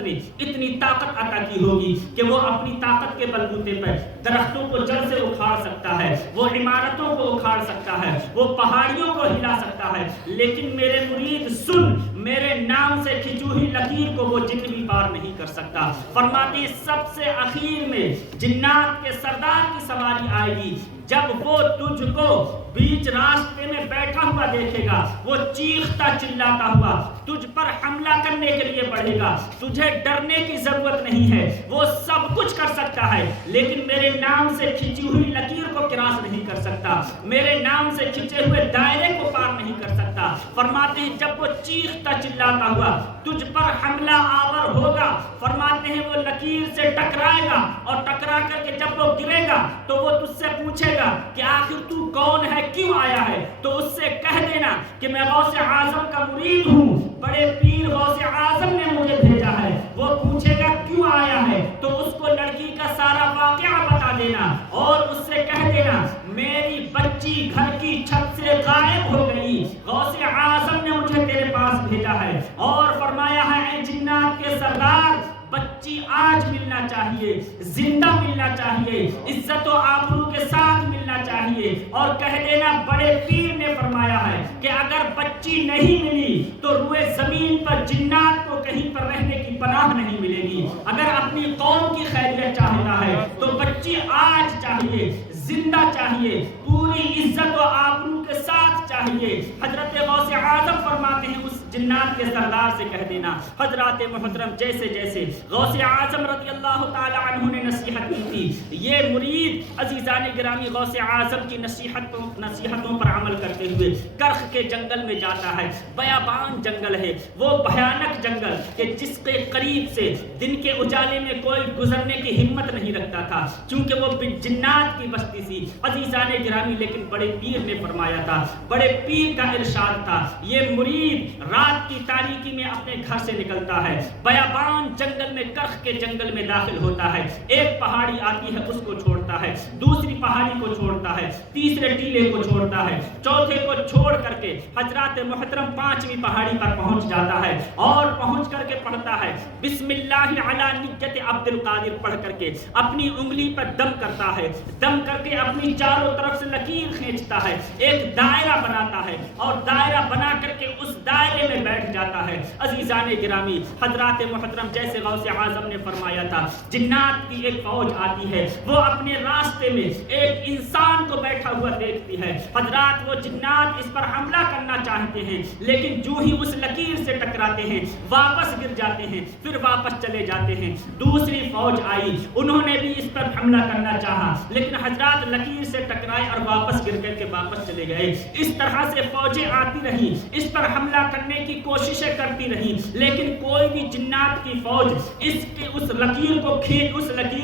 نے اتنی طاقت عطا کی ہوگی کہ وہ اپنی طاقت کے بلبوتے پر درختوں کو جڑ سے اکھاڑ سکتا ہے، وہ عمارتوں کو اکھاڑ سکتا ہے، وہ پہاڑیوں کو ہلا سکتا ہے. لیکن میرے مرید سن، میرے نام سے کھینچی ہوئی لکیر کو وہ جن بھی پار نہیں کر سکتا. فرماتے سب سے اخیر میں جنات کے سردار کی سواری آئے گی، جب وہ تجھ کو بیچ راستے میں بیٹھا ہوا دیکھے گا وہ چیختا چلاتا ہوا تجھ پر حملہ کرنے کے لیے بڑھے گا. تجھے ڈرنے کی ضرورت نہیں ہے، وہ سب کچھ کر سکتا ہے لیکن میرے نام سے کھینچی ہوئی لکیر کو کراس نہیں کر سکتا، میرے نام سے کھینچے ہوئے دائرے کو پار نہیں کر سکتا. فرماتے ہیں جب وہ چیختا چلاتا ہوا تجھ پر حملہ آور ہوگا، فرماتے ہیں وہ لکیر سے ٹکرائے گا اور ٹکرا کر کے جب وہ گرے گا تو وہ تجھ سے پوچھے گا کہ آخر تو کون ہے، کیوں آیا ہے؟ تو اس سے کہہ دینا کہ میں غوث اعظم کا مرید ہوں، بڑے پیر غوث اعظم نے مجھے بھیجا ہے. وہ پوچھے گا کیوں آیا ہے تو اس کو لڑکی کا سارا واقعہ بتا دینا اور اس سے کہہ دینا میری بچی گھر کی چھت سے غائب ہو گئی، غوث اعظم نے مجھے تیرے پاس بھیجا ہے اور فرمایا ہے اے جنات کے سردار بچی آج ملنا چاہیے، زندہ ملنا چاہیے، عزت و آبرو کے ساتھ ملنا چاہیے. اور کہہ دینا بڑے پیر نے فرمایا ہے کہ اگر بچی نہیں ملی تو روئے زمین پر جنات کو کہیں پر رہنے کی پناہ نہیں ملے گی. اگر اپنی قوم کی خیریت چاہتا ہے تو بچی آج چاہیے، زندہ چاہیے، پوری عزت و آبرو کے ساتھ چاہیے. حضرت غوث اعظم فرماتے ہیں اس جنات کے سردار سے کہہ دینا حضرات محترم جیسے جیسے غوث اعظم رضی اللہ تعالی عنہ نے نصیحت کی تھی، یہ مرید عزیزان گرامی غوث اعظم کی نصیحتوں پر عمل کرتے ہوئے کرخ کے جنگل میں جاتا ہے. بیابان جنگل ہے، وہ بھیانک جنگل کہ جس کے قریب سے دن کے اجالے میں کوئی گزرنے کی ہمت نہیں رکھتا تھا کیونکہ وہ جنات کی بستی تھی. عزیزان گرامی لیکن بڑے پیر نے فرمایا تھا، بڑے پیر کا ارشاد تھا، یہ مرید رات کی تاریکی میں اپنے گھر سے نکلتا ہے، بیابان جنگل میں کرخ کے جنگل میں داخل ہوتا ہے. ایک پہاڑی آتی ہے اس کو چھوڑتا ہے، دوسری پہاڑی کو چھوڑتا ہے، تیسرے ٹیلے کو چھوڑتا ہے، چوتھے کو چھوڑ کر کے حضرات محترم پانچویں پہاڑی پر پہنچ جاتا ہے اور پہنچ کر کے پڑھتا ہے بسم اللہ علی نیت عبد القادر پڑھ کر کے اپنی انگلی پر دم کرتا ہے، دم کر کے اپنی چاروں طرف سے لکیر کھینچتا ہے، ایک دائرہ بناتا ہے اور دائرہ بنا کر کے اس دائرے میں بیٹھ جاتا ہے. عزیزان گرامی حضرات محترم جیسے غوث اعظم نے فرمایا تھا جنات کی ایک فوج آتی ہے، وہ اپنے راستے میں ایک انسان کو بیٹھا ہوا دیکھتی ہے. حضرات وہ جنات اس پر حملہ کرنا چاہتے ہیں لیکن جو ہی اس لکیر سے ٹکراتے ہیں واپس گر جاتے ہیں، پھر واپس چلے جاتے ہیں. دوسری فوج آئی، انہوں نے بھی اس پر حملہ کرنا چاہا لیکن حضرات لکیر سے ٹکرائے اور واپس گر کر کے واپس چلے گئے. اس طرح سے فوجیں آتی رہیں، اس پر حملہ کرنے کی کوششیں کرتی رہیں لیکن کوئی بھی جنات کی فوج اس لکیر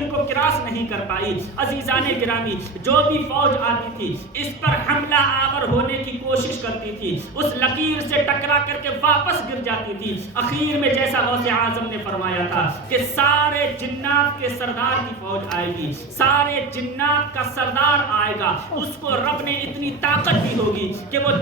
کو کراس نہیں کر پائی. عزیزان گرامی جو بھی فوج آتی تھی اس پر حملہ آور ہونے کی کوشش کرتی تھی، اس لکیر سے ٹکرا کر کے واپس گر جاتی تھی. اخیر میں جیسا غوث اعظم نے فرمایا تھا کہ سارے جنات کے سردار کی فوج آئے گی، سارے جنات کا سردار آئے گا، اس کو رب نے اتنی طاقت دی ہوگی کہ وہ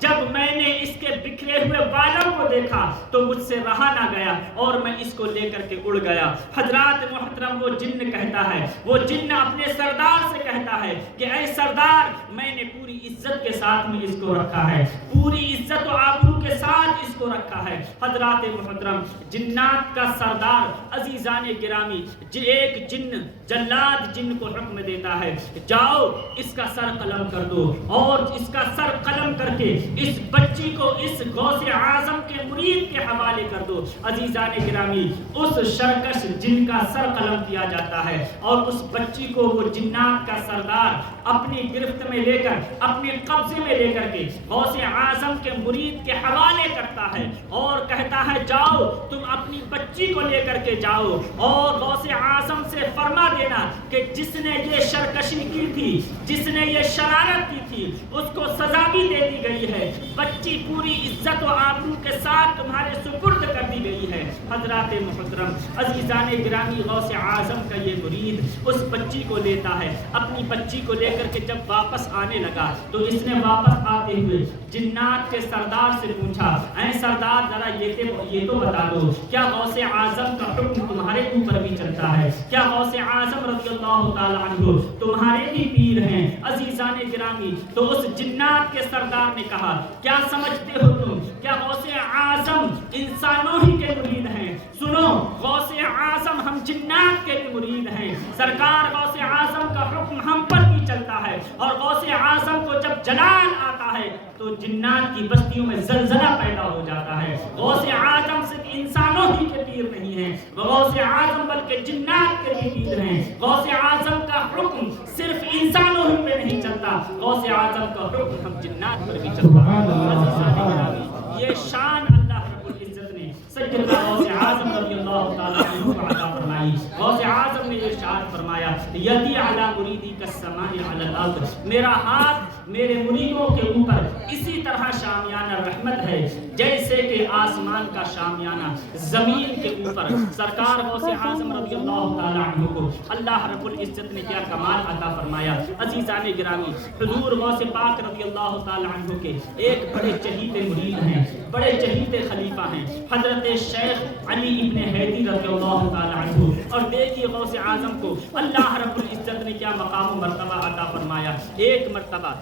جب میں نے اس کے بکھرے ہوئے بالوں کو دیکھا تو مجھ سے رہا نہ گیا اور میں اس کو لے کر کے اڑ گیا۔ حضرات محترم، وہ جن کہتا ہے، وہ جن اپنے سردار سے کہتا ہے کہ اے سردار، میں نے پوری عزت کے ساتھ میں اس کو رکھا ہے، پوری عزت و آبرو کے ساتھ اس کو رکھا ہے۔ حضرات محترم، جنات کا سردار عزیزان گرامی، ایک جن جلاد جن کو حکم دیتا ہے جاؤ اس کا سر قلم کر دو، اور اس کا سر قلم کر کے اس بچی کو اس غوث اعظم کے مرید کے حوالے کر دو۔ عزیزان گرامی، اس شرکش جن کا سر قلم کیا جاتا ہے اور اس بچی کو وہ جنات کا سردار اپنی گرفت میں لے کر، اپنے قبضے میں لے کر کے غوث اعظم کے مرید کے حوالے کرتا ہے اور کہتا ہے جاؤ تم اپنی بچی کو لے کر کے جاؤ اور غوث اعظم سے فرما دینا کہ جس نے یہ سرکشی کی تھی، جس نے یہ شرارت کی تھی، اس کو سزا بھی دے دی گئی ہے، بچی پوری عزت و آبرو کے ساتھ تمہارے سپرد کر دی گئی ہے۔ حضرات محترم، عزیزان گرامی، غوث اعظم کا یہ مرید اس بچی کو لیتا ہے، اپنی بچی کو لے کر کے جب واپس آنے لگا تو اس نے واپس آتے ہوئے جنات کے سردار سے پوچھا، اے سردار ذرا یہ تو بتا دو، کیا غوث اعظم کا حکم تمہارے اوپر بھی چلتا ہے؟ کیا غوث اعظم رضی اللہ تعالی عنہ تمہارے بھی پیر ہیں؟ عزیزان گرامی، تو اس جنات کے سردار نے کہا، کیا سمجھتے ہو تم، کیا غوث اعظم انسانوں ہی کے مرید ہیں؟ سنو، غوث اعظم ہم جنات کے بھی مرید ہیں۔ سرکار غوث اعظم کا حکم ہم پر بھی چلتا ہے، اور غوث اعظم کو جب جلال آتا ہے تو جنات کی بستیوں میں زلزلہ پیدا ہو جاتا ہے۔ غوث اعظم صرف انسانوں ہی کے پیر نہیں ہیں، غوث اعظم بلکہ جنات کے بھی پیر ہیں۔ غوث اعظم کا حکم صرف انسانوں ہی پہ نہیں چلتا، غوث اعظم کا حکم ہم جنات پر بھی چلتا ہے۔ یہ شان اللہ رب العزت نے سیدنا غوث اعظم رضی اللہ تعالیٰ عنہ کو عطا فرمائی۔ غوث اعظم نے ارشاد فرمایا، یدی علی مریدی کالسماء علی الارض، میرا ہاتھ میرے مریدوں کے اوپر اسی طرح شامیانہ رحمت ہے جیسے کہ آسمان کا شامیانہ زمین کے اوپر۔ سرکار غوث اعظم رضی اللہ تعالیٰ عنہ کو اللہ رب العزت نے کیا کمال عطا فرمایا۔ عزیزان گرامی، حضور غوث پاک رضی اللہ تعالیٰ عنہ کے ایک بڑے چہیتے مرید ہیں، بڑے چہیتے خلیفہ ہیں، حضرت شیخ علی ابن حیدی رضی اللہ تعالیٰ عنہ۔ اور دیکھیے غوث اعظم کو اللہ رب العزت نے کیا مقام و مرتبہ عطا فرمایا۔ ایک مرتبہ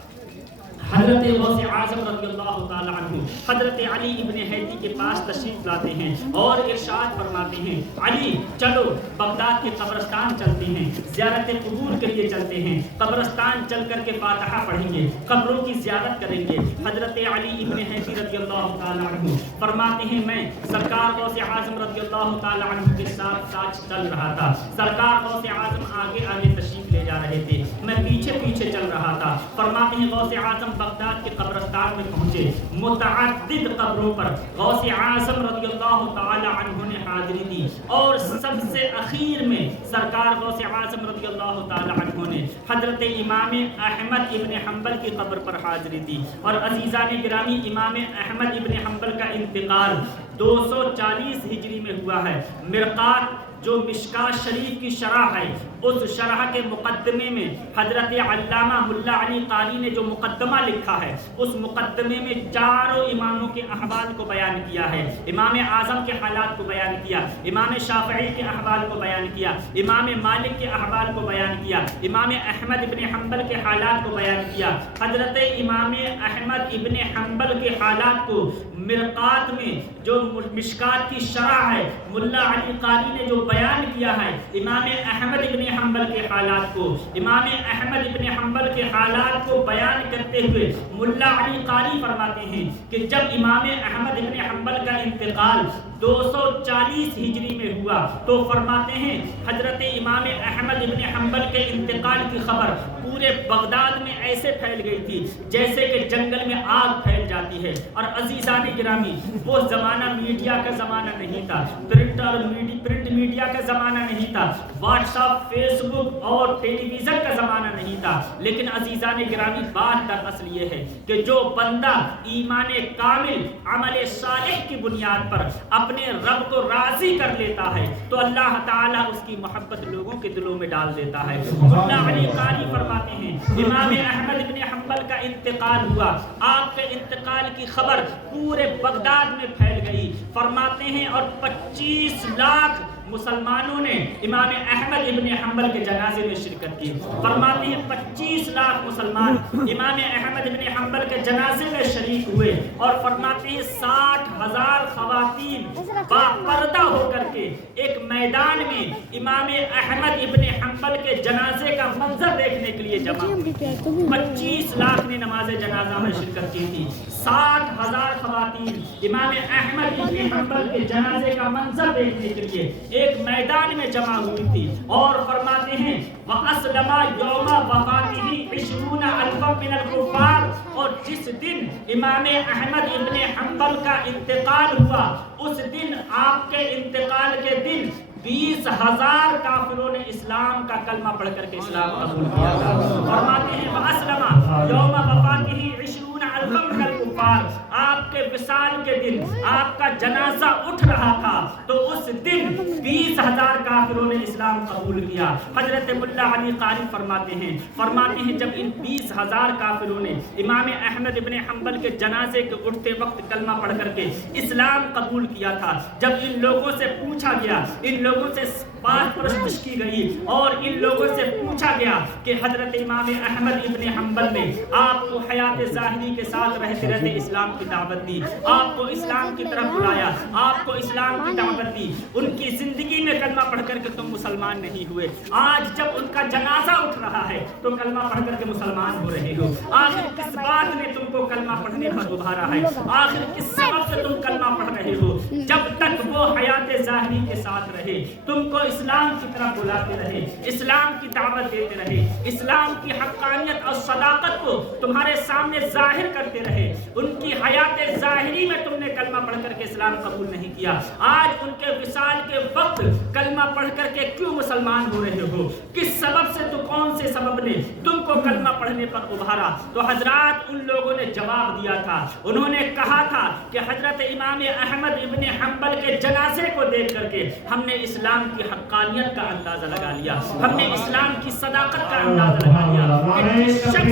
حضرت غوث اعظم رضی اللہ تعالیٰ عنہ حضرت علی ابن حیدی کے پاس تشریف لاتے ہیں اور ارشاد فرماتے ہیں، علی چلو بغداد کے قبرستان چلتے ہیں، زیارت قبور کے لیے چلتے ہیں، قبرستان چل کر کے فاتحہ پڑھیں گے، قبروں کی زیارت کریں گے۔ حضرت علی ابن حیدی رضی اللہ تعالیٰ عنہ فرماتے ہیں، میں سرکار غوث اعظم رضی اللہ تعالیٰ عنہ کے ساتھ ساتھ چل رہا تھا، سرکار غوث اعظم آگے آگے تشریف لے جا رہے تھے، میں پیچھے پیچھے چل رہا تھا۔ فرماتے ہیں غوث اعظم بغداد کے قبرستان میں پہنچے، متعدد قبروں پر غوث اعظم رضی اللہ تعالی عنہ نے حاضری دی، اور سب سے اخیر میں سرکار غوث اعظم رضی اللہ تعالی عنہ نے حضرت امام احمد ابن حنبل کی قبر پر حاضری دی۔ اور عزیزان گرامی، امام احمد ابن حنبل کا انتقال 240 ہجری میں ہوا ہے۔ مرقات جو مشکات شریف کی شرح ہے، اس شرح کے مقدمے میں حضرت علامہ ملا علی قاری نے جو مقدمہ لکھا ہے، اس مقدمے میں چاروں اماموں کے احوال کو بیان کیا ہے۔ امام اعظم کے حالات کو بیان کیا، امام شافعی کے احوال کو بیان کیا، امام مالک کے احوال کو بیان کیا، امام احمد ابن حنبل کے حالات کو بیان کیا۔ حضرت امام احمد ابن حنبل کے حالات کو مرقات میں جو مشکات کی شرح ہے، ملا علی قاری نے جو بیان کیا ہے امام احمد ابن حنبل کے حالات کو، امام احمد ابن حنبل کے حالات کو بیان کرتے ہوئے ملا علی قاری فرماتے ہیں کہ جب امام احمد ابن حنبل کا انتقال 240 ہجری میں ہوا تو فرماتے ہیں حضرت امام احمد ابن حنبل کے انتقال کی خبر پورے بغداد میں ایسے پھیل گئی تھی جیسے کہ جنگل میں آگ پھیل جاتی ہے۔ اور عزیزان گرامی، وہ زمانہ میڈیا کا زمانہ نہیں تھا، پرنٹ میڈیا کا زمانہ نہیں تھا، واٹس ایپ، فیس بک اور ٹیلی ویژن کا زمانہ نہیں تھا، لیکن عزیزان گرامی بات دراصل یہ ہے کہ جو بندہ ایمان کامل عمل صالح کی بنیاد پر اپنے اپنے رب کو راضی کر لیتا ہے تو اللہ تعالیٰ اس کی محبت لوگوں کے دلوں میں ڈال دیتا ہے. ملا علی قاری فرماتے ہیں امام احمد ابن حنبل کا انتقال ہوا. آپ کے انتقال کی خبر پورے بغداد میں پھیل گئی. فرماتے ہیں اور 25 لاکھ مسلمانوں نے امام احمد ابن حنبل کے جنازے میں شرکت کی. فرماتے ہیں 25 لاکھ مسلمان امام احمد ابن حنبل کے جنازے میں شریک ہوئے. اور فرماتے ہیں 60,000 خواتین باپردہ ہو کر کے ایک میدان میں امام احمد ابن حنبل کے جنازے کا منظر دیکھنے کے لیے جمع ہوئی. 25 لاکھ نے نماز جنازہ میں شرکت کی تھی. 60,000 خواتین امام احمد ابن حنبل کے جنازے کا منظر دیکھنے کے لیے ایک میدان میں جمع ہوئی تھی. اور فرماتے ہیں وَأَسْلَمَ يَوْمَ وَفَاتِهِ 20,000 مِنَ الْكُفَّارِ. اور جس دن امام احمد ابن حنبل کا انتقال ہوا اس دن آپ کے انتقال کے دن 20,000 کافروں نے اسلام کا کلمہ پڑھ کر کے اسلام قبول کیا تھا. فرماتے ہیں وَأَسْلَمَ يَوْمَ وَفَاتِهِ 20,000 مِنَ الْكُفَّارِ. آپ کے وصال کے دن آپ کا جنازہ اٹھ رہا تھا تو اس دن 20,000 کافروں نے اسلام قبول کیا. حضرت ملا علی قاری فرماتے ہیں جب ان 20,000 کافروں نے امام احمد ابن حنبل کے جنازے کے اٹھتے وقت کلمہ پڑھ کر کے اسلام قبول کیا تھا, جب ان لوگوں سے پوچھا گیا, ان لوگوں سے بات پرستش کی گئی اور ان لوگوں سے پوچھا گیا کہ حضرت امام احمد ابن حنبل نے آپ کو حیات ظاہری کے ساتھ رہتے رہتے اسلام کی دعوت دی, آپ کو اسلام کی طرف بلایا, آپ کو اسلام کی دعوت دی, ان کی زندگی میں کلمہ پڑھ کر کے تم مسلمان نہیں ہوئے, آج جب ان کا جنازہ اٹھ رہا ہے تو کلمہ پڑھ کر کے مسلمان ہو رہے ہو, آخر کس بات نے تم کو کلمہ پڑھنے پر ابھارا ہے, آخر کس سبب سے تم کلمہ پڑھ رہے ہو؟ جب تک وہ حیات ظاہری کے ساتھ رہے, تم کو اسلام کی طرف بلاتے رہے, اسلام کی دعوت دیتے رہے, اسلام کی حقانیت اور صداقت کو تمہارے سامنے ظاہر کرتے رہے, ان کی حیات ظاہری میں تم نے کلمہ پڑھ کر کے اسلام قبول نہیں کیا, آج ان کے وصال کے وقت کلمہ پڑھ کر کے کیوں مسلمان ہو رہے ہو؟ کس سبب سے, تو کون سے سبب نے تم کو کلمہ پڑھنے پر ابھارا؟ تو حضرات ان لوگوں نے جواب دیا تھا, انہوں نے کہا تھا کہ حضرت امام احمد ابن حنبل کے جنازے کو دیکھ کر کے ہم نے اسلام کی حقانیت کا اندازہ لگا لیا, ہم نے اسلام کی صداقت کا اندازہ لگا لیا کہ جس شخص نے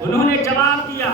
انہوں نے جواب دیا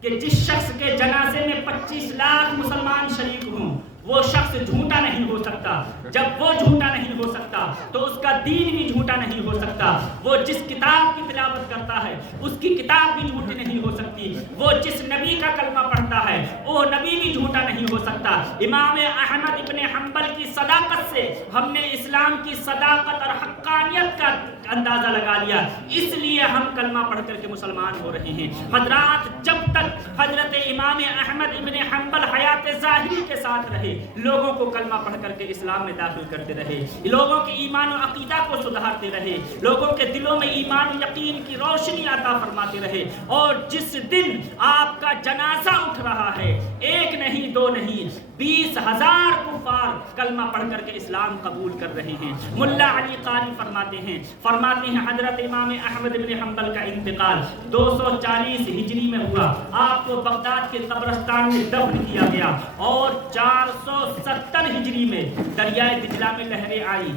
کہ جس شخص کے جنازے میں 25 لاکھ مسلمان شریک ہوں وہ شخص جھوٹا نہیں ہو سکتا. جب وہ جھوٹا نہیں ہو سکتا تو اس کا دین بھی جھوٹا نہیں ہو سکتا. وہ جس کتاب کی تلاوت کرتا ہے اس کی کتاب بھی جھوٹی نہیں ہو سکتی. وہ جس نبی کا کلمہ پڑھتا ہے وہ نبی بھی جھوٹا نہیں ہو سکتا. امام احمد ابن حنبل کی صداقت سے ہم نے اسلام کی صداقت اور حقانیت کا اندازہ لگا لیا, اس لیے ہم کلمہ پڑھ کر کے مسلمان ہو رہے ہیں. حضرات جب تک حضرت امام احمد ابن حنبل حیات ظاہری کے ساتھ رہے, لوگوں کو کلمہ پڑھ کر کے اسلام میں داخل کرتے رہے, لوگوں کے ایمان و عقیدہ کو سدھارتے رہے, لوگوں کے دلوں میں ایمان و یقین کی روشنی عطا فرماتے رہے. اور جس دن آپ کا جنازہ اٹھ رہا ہے, ایک نہیں دو نہیں 20,000 کفار کلمہ پڑھ کر کے اسلام قبول کر رہے ہیں. ملا علی قاری فرماتے ہیں حضرت امام احمد بن حنبل کا انتقال 240 ہجری میں ہوا. آپ کو بغداد کے قبرستان میں دفن کیا گیا اور 470 ہجری میں دریائے دجلہ میں لہریں آئی.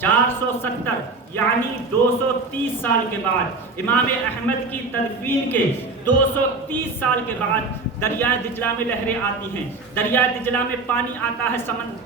470 یعنی 230 سال کے بعد امام احمد کی تدفین کے 230 سال کے بعد دریائے دجلہ میں لہریں آتی ہیں. دریائے دجلہ میں پانی آتا ہے,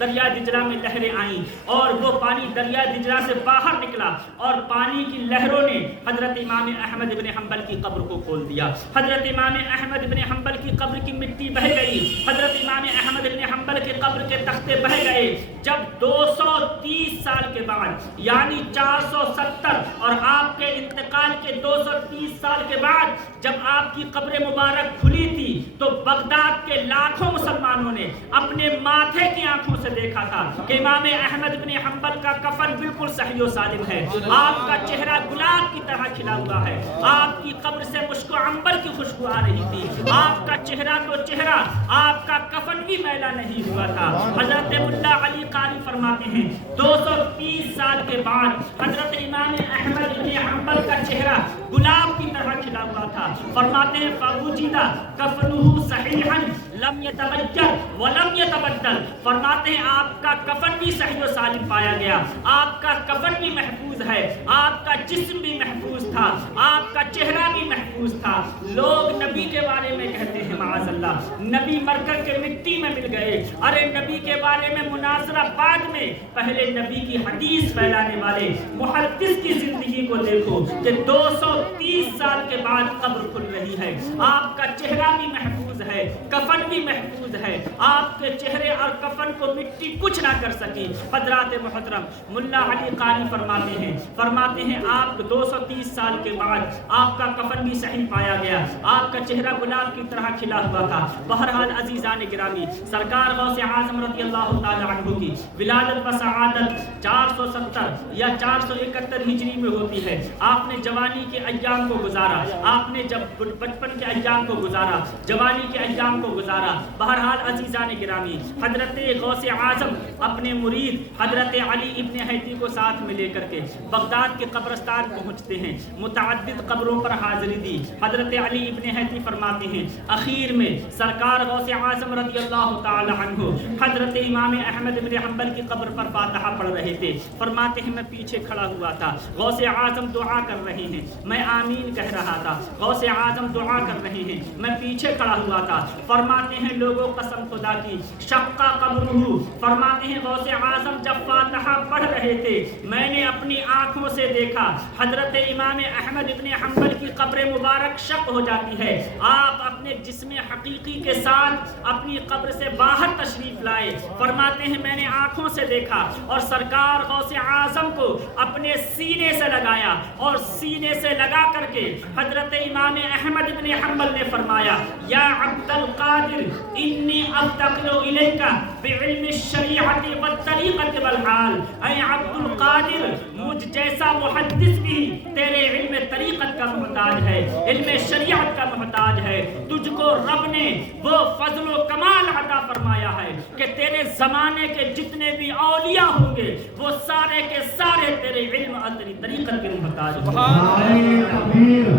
دریائے دجلہ میں لہریں آئیں اور وہ پانی دریائے دجلہ سے باہر نکلا اور پانی کی لہروں نے حضرت امام احمد بن حنبل کی قبر کو کھول دیا. حضرت امام احمد بن حنبل کی قبر کی مٹی بہہ گئی, حضرت امام احمد بن حنبل کے قبر کے تختے بہہ گئے. جب 230 سال کے بعد یعنی 470 اور آپ کے انتقال کے 230 سال کے بعد جب آپ کی قبر مبارک کھلی تھی تو بغداد کے لاکھوں مسلمانوں نے اپنے ماتھے کی آنکھوں سے دیکھا تھا کہ امام احمد بن حنبل کا کفن بالکل صحیح و سالم ہے, آپ کا چہرہ گلاب کی طرح کھلا ہوا ہے, آپ کی قبر سے مشک و عنبر کی خوشبو آ رہی تھی, آپ کا چہرہ تو چہرہ، آپ کا کفن بھی میلا نہیں ہوا تھا۔ حضرت ملا علی قاری فرماتے ہیں 230 سال کے بعد حضرت امام احمد بن حنبل کا چہرہ گلاب کی طرح کھلا ہوا تھا۔ فرماتے ہیں فوجدہ کفنہ صحیحا لم یتغیر ولم یتبدل، فرماتے ہیں آپ کا کفن بھی صحیح و سالم پایا گیا، آپ کا کفن بھی محفوظ ہے، آپ کا جسم بھی محفوظ تھا، آپ کا چہرہ بھی محفوظ تھا۔ لوگ نبی کے بارے میں کہتے ہیں معاذ اللہ نبی مر کر کے مٹی میں مل گئے، ارے نبی کے بارے میں مناظرہ بعد میں، پہلے نبی کی حدیث پھیلانے والے محدث کی زندگی کو دیکھو کہ 230 سال کے بعد قبر کھل رہی ہے، آپ کا چہرہ بھی محفوظ ہے، کفن بھی محفوظ ہے، آپ کے چہرے اور کفن کو مٹی کچھ نہ کر سکی۔ حضرات محترم ملا علی قاری فرماتے ہیں آپ 230 سال کے بعد آپ کا کفن بھی صحیح پایا گیا، آپ کا چہرہ گلاب کی طرح کھلا ہوا تھا۔ بہرحال عزیزان گرامی، سرکار غوث اعظم رضی اللہ تعالی عنہ کی ولادت و سعادت 470 یا 471 ہجری میں ہوتی ہے۔ آپ نے جوانی کے ایام کو گزارا، آپ نے جب بچپن کے ایام کو گزارا، جوانی کے ایام کو گزارا۔ بہرحال عزیزان گرامی، حضرت غوث اعظم اپنے مرید حضرت علی ابن حیدی کو ساتھ میں لے کر کے بغداد کے قبرستان پہنچتے ہیں، متعدد قبروں پر حاضری دی۔ حضرت علی ابن حیدی فرماتے ہیں اخیر میں سرکار غوث اعظم رضی اللہ تعالی عنہ حضرت امام احمد بن حنبل کی قبر پر فاتحہ پڑھ رہے تھے۔ فرماتے ہیں میں پیچھے کھڑا ہوا تھا، غوث اعظم دعا کر رہے ہیں، میں آمین کہہ رہا تھا، غوث اعظم دعا کر رہے ہیں، میں پیچھے کھڑا ہوا تھا۔ فرماتے ہیں لوگوں قسم خدا کی شقا قبرہ، فرماتے ہیں غوث اعظم جب فاتحہ پڑھ رہے تھے میں نے اپنی آنکھوں سے دیکھا حضرت امام احمد ابن حنبل کی قبر مبارک شق ہو جاتی ہے، آپ اپنے جسم حقیقی کے ساتھ اپنی قبر سے باہر تشریف لائے۔ فرماتے ہیں میں نے آنکھوں سے دیکھا اور سرکار غوث اعظم کو اپنے سینے سے لگایا اور سینے سے لگا کر کے حضرت امام احمد ابن حنبل نے فرمایا یا عبد القادر انی افتقر الیک بعلم الشریعت والطریقت والحال، اے عبد القادر مجھ جیسا محدث بھی تیرے علم طریقت کا محتاج ہے، علم شریعت کا محتاج ہے۔ تجھ کو رب نے وہ فضل و کمال عطا فرمایا ہے کہ تیرے زمانے کے جتنے بھی اولیاء ہوں گے وہ سارے کے سارے تیرے علم اور تیری طریقت کے محتاج ہوں گے۔ نعرہ تکبیر،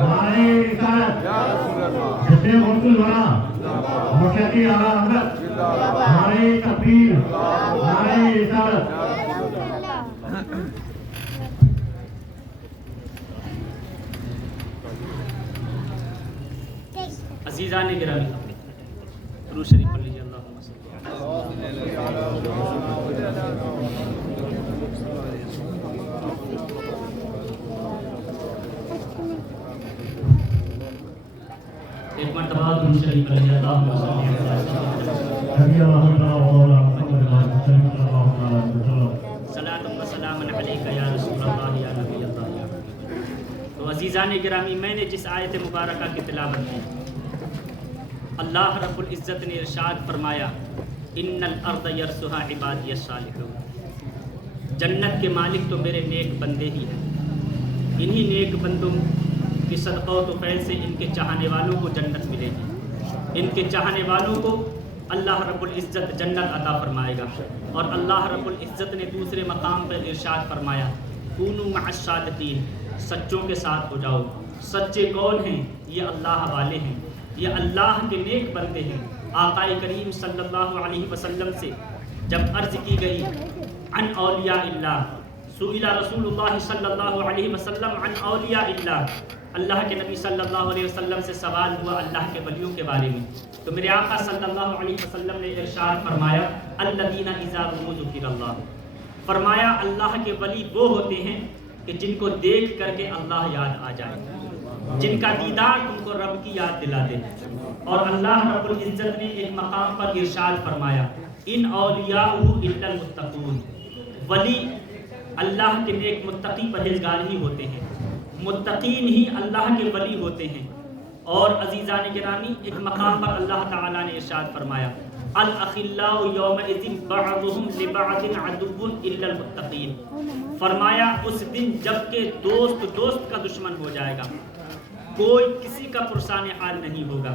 نعرہ رسالت، جتنے ملک بڑا مرشدی اعلیٰ حضرت، نعرہ تکبیر، نعرہ رسالت۔ عزیزان گرامی درود شریف پڑھ لیجیے اللہم صلی ایک مرتبہ درود شریف پڑھ لیجیے اللہم صلی نبی اللہ مولا محمد صلی اللہ علیہ وسلم، صلاۃ و سلام علیک یا رسول اللہ یا نبی اللہ۔ تو عزیزان گرامی میں نے جس آیت مبارکہ کی تلاوت کی، اللہ رب العزت نے ارشاد فرمایا ان الارض یرثها عبادی الصالحون، جنت کے مالک تو میرے نیک بندے ہی ہیں، انہی نیک بندوں کی صدقہ و فیض سے ان کے چاہنے والوں کو جنت ملے گی، ان کے چاہنے والوں کو اللہ رب العزت جنت عطا فرمائے گا۔ اور اللہ رب العزت نے دوسرے مقام پر ارشاد فرمایا کونوا مع الصادقین، سچوں کے ساتھ ہو جاؤ۔ سچے کون ہیں؟ یہ اللہ والے ہیں، یہ اللہ کے نیک بندے ہیں۔ آقا کریم صلی اللہ علیہ وسلم سے جب عرض کی گئی عن اولیاء اللہ، سئل رسول اللہ صلی اللہ علیہ وسلم عن اولیاء اللہ، اللہ کے نبی صلی اللہ علیہ وسلم سے سوال ہوا اللہ کے ولیوں کے بارے میں، تو میرے آقا صلی اللہ علیہ وسلم نے ارشاد فرمایا الذین اذا ذکر اللہ، فرمایا اللہ کے ولی وہ ہوتے ہیں کہ جن کو دیکھ کر کے اللہ یاد آ جائے، جن کا دیدار تم کو رب کی یاد دلا دے۔ اور اللہ رب العزت نے ایک مقام پر ارشاد فرمایا ان اولیاءہ الا المتقون، ولی اللہ کے نیک متقی پرہیزگار ہی ہوتے ہیں، متقین ہی اللہ کے ولی ہوتے ہیں۔ اور عزیزان گرامی ایک مقام پر اللہ تعالیٰ نے ارشاد فرمایا الاخلاء یومئذ بعضهم لبعض عدو الا المتقین، فرمایا اس دن جب کہ دوست دوست کا دشمن ہو جائے گا، کوئی کسی کا پرسان حال نہیں ہوگا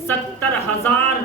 70,000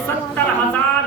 70,000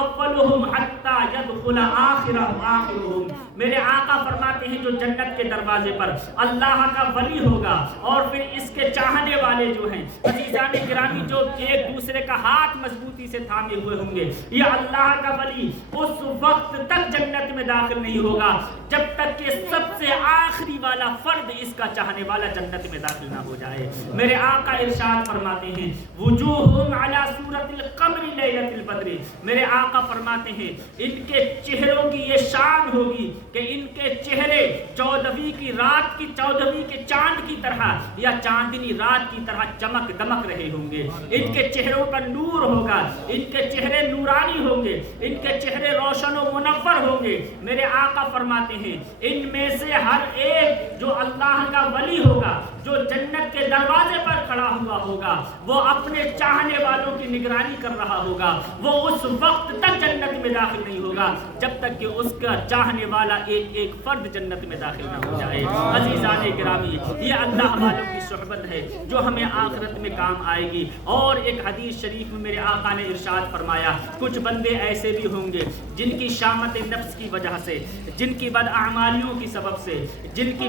اولهم حتى يدخل آخرهم. میرے آقا فرماتے ہیں جو جنت کے دروازے پر اللہ کا ولی ہوگا اور پھر اس کے چاہنے والے جو ہیں عزیزان گرامی جو ایک دوسرے کا ہاتھ مضبوطی سے تھامے ہوئے ہوں گے، یہ اللہ کا ولی اس وقت تک جنت میں داخل نہیں ہوگا جب تک کہ سب سے آخری والا فرد اس کا چاہنے والا جنت میں داخل نہ ہو جائے. میرے آقا ارشاد فرماتے ہیں وجوہہم علی صورت القمر لیلۃ البدر. میرے آقا فرماتے ہیں ان کے چہروں کی یہ شان ہوگی کہ ان کے چہرے 14ویں کی رات کی 14ویں کے چاند کی طرح یا چاندنی رات کی طرح چمک دمک رہے ہوں گے. ان کے چہروں پر نور ہوگا، ان کے چہرے نورانی ہوں گے، ان کے چہرے روشن و منور ہوں گے. میرے آقا فرماتے ہیں ان میں سے ہر ایک جو اللہ کا ولی ہوگا، جو جنت کے دروازے پر کھڑا ہوا ہوگا، وہ اپنے چاہنے والوں کی نگرانی کر رہا ہوگا. وہ اس وقت تک جنت میں داخل نہیں ہوگا جب تک کہ اس کا چاہنے والا ایک ایک فرد جنت میں داخل نہ ہو جائے. عزیزان گرامی، یہ اللہ والوں کی صحبت ہے جو ہمیں آخرت میں کام آئے گی. اور ایک حدیث شریف میں میرے آقا نے ارشاد فرمایا کچھ بندے ایسے بھی ہوں گے جن کی شامت نفس کی وجہ سے، جن کی بداعمالیوں کی سبب سے، جن کی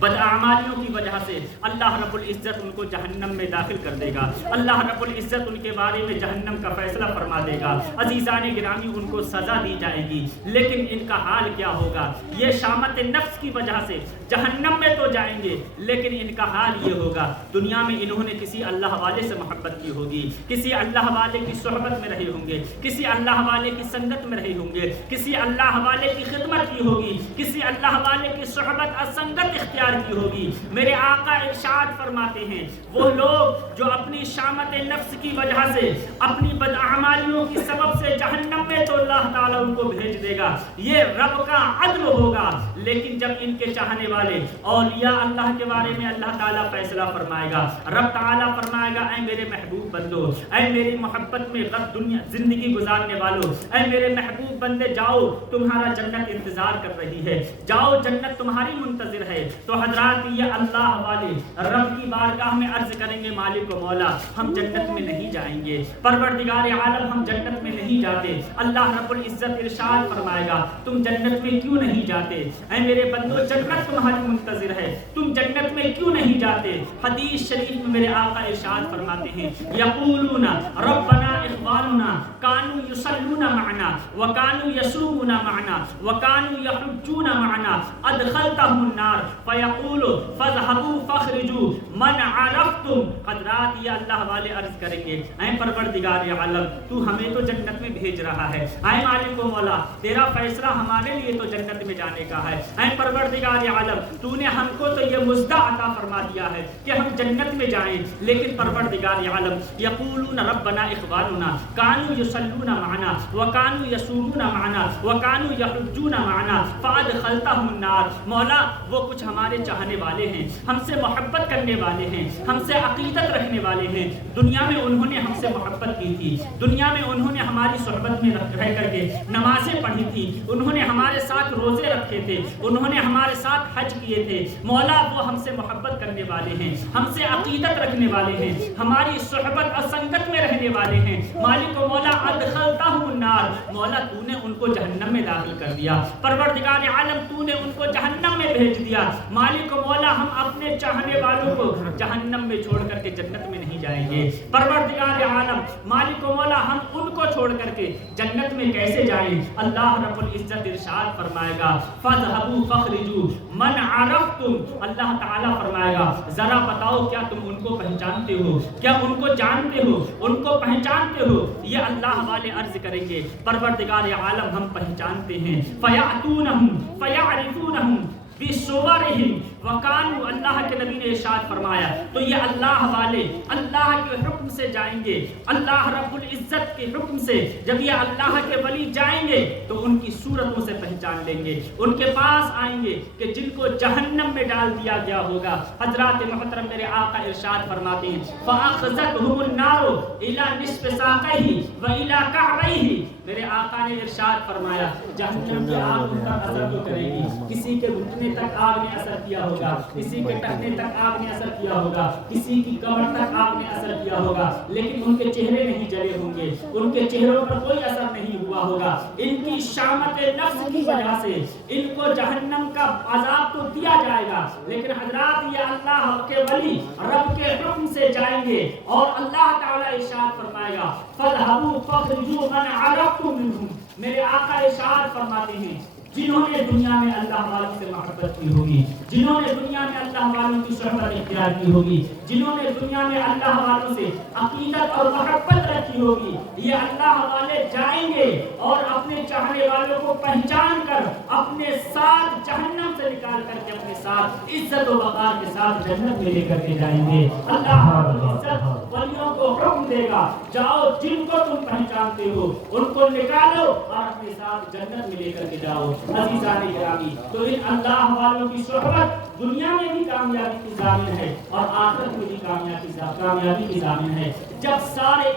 بداعمالیوں کی وجہ سے اللہ رب العزت ان کو جہنم میں داخل کر دے گا. اللہ رب العزت ان کے بارے میں جہنم کا فیصلہ فرما دے گا. عزیزان گرامی، ان کو سزا دی جائے گی، لیکن ان کا حال کیا ہوگا؟ یہ شامت نفس کی وجہ سے جہنم میں تو جائیں گے، لیکن ان کا حال یہ ہوگا دنیا میں انہوں نے کسی اللہ والے سے محبت کی ہوگی، کسی اللہ والے کی صحبت میں رہے ہوں گے، کسی اللہ والے کی سنگت میں رہے ہوں گے، کسی اللہ والے کی خدمت کی ہوگی، کسی اللہ والے کی صحبت اور سنگت اختیار کی ہوگی. میرے آقا ارشاد فرماتے ہیں وہ لوگ جو اپنی شامت نفس کی وجہ سے، اپنی بداعمالیوں کی سبب سے جہنم میں تو اللہ تعالیٰ ان کو بھیج دے گا، یہ رب کا عدل ہوگا. لیکن جب ان کے چاہنے والے اولیاء اللہ کے بارے میں اللہ تعالیٰ فیصلہ فرمائے گا، رب تعالیٰ فرمائے گا اے میرے محبوب بندو، اے میری محبت میں دنیا زندگی گزارنے والوں، اے میرے محبوب بندے جاؤ، تمہارا جنت انتظار کر رہی ہے، جاؤ جنت تمہاری منتظر ہے. تو حضرات یہ اللہ والے رب کی بارگاہ میں عرض کریں گے مالک و مولا ہم جنت میں نہیں جائیں گے، پروردگار عالم ہم جنت میں نہیں جاتے. اللہ رب العزت ارشاد فرمائے گا تم جنت میں کیوں نہیں جاتے؟ اے میرے بندو جنت تمہاری منتظر ہے، تم جنت میں کیوں نہیں جاتے؟ حدیث شریف میں میرے آقا ارشاد فرماتے ہیں یقولون ربنا اخواننا کانوا یصلون معنا وکانوا یصومون معنا وکانوا یحجون معنا ادخلتهم النار فیقول فاذهبوا فاخرجوا من عرفتم. حضرات یہ اللہ والے عرض کریں گے اے پروردگار عالم تو ہمیں تو جنت میں بھیج رہا ہے، اے مالک و مولا تیرا فیصلہ ہمارے لیے تو جنت میں جانے کا ہے، اے پروردگار عالم تو نے ہم کو تو یہ مژدہ عطا فرما دیا ہے کہ ہم جنت میں جائیں. لیکن پروردگار عالم یقولون ربنا اخواننا کانوا یصلون معنا وکانوا یصومون معنا وکانوا یحجون معنا فادخلتهم النار. مولا وہ کچھ ہمارے چاہنے والے ہیں، ہم سے محبت کرنے والے ہیں، ہم سے عقیدت رکھنے والے ہیں، دنیا میں انہوں نے ہم سے محبت کی تھی، دنیا میں انہوں نے ہماری صحبت میں رہ کر کے نمازیں پڑھی تھی، انہوں نے ہمارے ساتھ روزے رکھے تھے، انہوں نے ہمارے ساتھ حج کیے تھے. مولا وہ ہم سے محبت کرنے والے ہیں، ہم سے عقیدت رکھنے والے ہیں، ہماری صحبت اور سنگت میں رہنے والے ہیں. مالک و مولا ادخلتهم النار. مولا تو نے ان کو جہنم میں داخل کر دیا، پروردگار عالم تو نے ان کو جہنم میں بھیج دیا. مالک و مولا ہم اپنے چاہنے والوں کو جہنم میں چھوڑ کر کے جنت میں نہیں جائیں گے. پروردگار عالم مالک و مولا ہم ان کو چھوڑ کر کے جنت میں کیسے جائیں؟ اللہ رب العزت ارشاد فرمائے گا فاذهبوا فاخرجوا من عرفتم. اللہ تعالیٰ فرمائے گا ذرا بتاؤ کیا تم ان کو پہچانتے ہو، کیا ان کو جانتے ہو، ان کو پہچانتے ہو؟ یہ اللہ والے عرض کریں گے پروردگار عالم ہم پہچانتے ہیں. فیاتونہم فیعرفونہم بصورہم وکانوا. اللہ کے نبی نے ارشاد فرمایا تو یہ اللہ والے اللہ کے حکم سے جائیں گے، اللہ رب العزت کے حکم سے جب یہ اللہ کے ولی جائیں گے تو ان کی صورتوں سے پہچان لیں گے، ان کے پاس آئیں گے کہ جن کو جہنم میں ڈال دیا گیا ہوگا. حضرات محترم میرے آقا ارشاد فرماتے ہیں فاخذتهم النار الى نصف ساقیہ والى کعبیہ. میرے آقا نے ارشاد فرمایا جہنم کی آگ ان کا اثر تو کرے گی، کسی کے گھٹنے بیٹھنے تک آگ نے اثر کیا ہوگا، کسی کے ٹہنے تک آگ نے اثر کیا ہوگا، کسی کی کمر تک آگ نے اثر کیا ہوگا، لیکن ان کے چہرے نہیں جلے ہوں گے، ان کے چہروں پر کوئی اثر نہیں ہوا ہوگا۔ ان کی شامت نفس کی وجہ سے ان کو جہنم کا عذاب تو دیا جائے گا، لیکن حضرات یہ اللہ کے ولی رب کے حکم سے جائیں گے اور اللہ تعالیٰ ارشاد فرمائے گا فَاذْهَبُوا فَاخْرِجُوا مَنْ عَرَفْتُم مِّنْهُمْ۔ میرے آقا ارشاد فرماتے ہیں جنہوں نے دنیا میں اللہ والوں سے محبت کی ہوگی، جنہوں نے دنیا میں اللہ والوں کی صحبت اختیار کی ہوگی، جنہوں نے دنیا میں اللہ والوں سے عقیدت اور محبت رکھی ہوگی، یہ اللہ والے جائیں گے اور اپنے چاہنے والوں کو پہچان کر اپنے ساتھ جہنم سے نکال کر کے اپنے ساتھ عزت و وقار کے ساتھ جنت میں لے کر کے جائیں گے۔ اللہ عزت ولیوں کو حکم دے گا جاؤ جن کو تم پہچانتے ہو ان کو نکالو اور اپنے ساتھ جنت میں لے کر کے جاؤ۔ عزیزان گرامی، تو ان اللہ والوں کی صحبت دنیا میں بھی کامیابی کی ضامن ہے اور آخرت میں بھی کامیابی کی ضامن ہے۔ جب سارے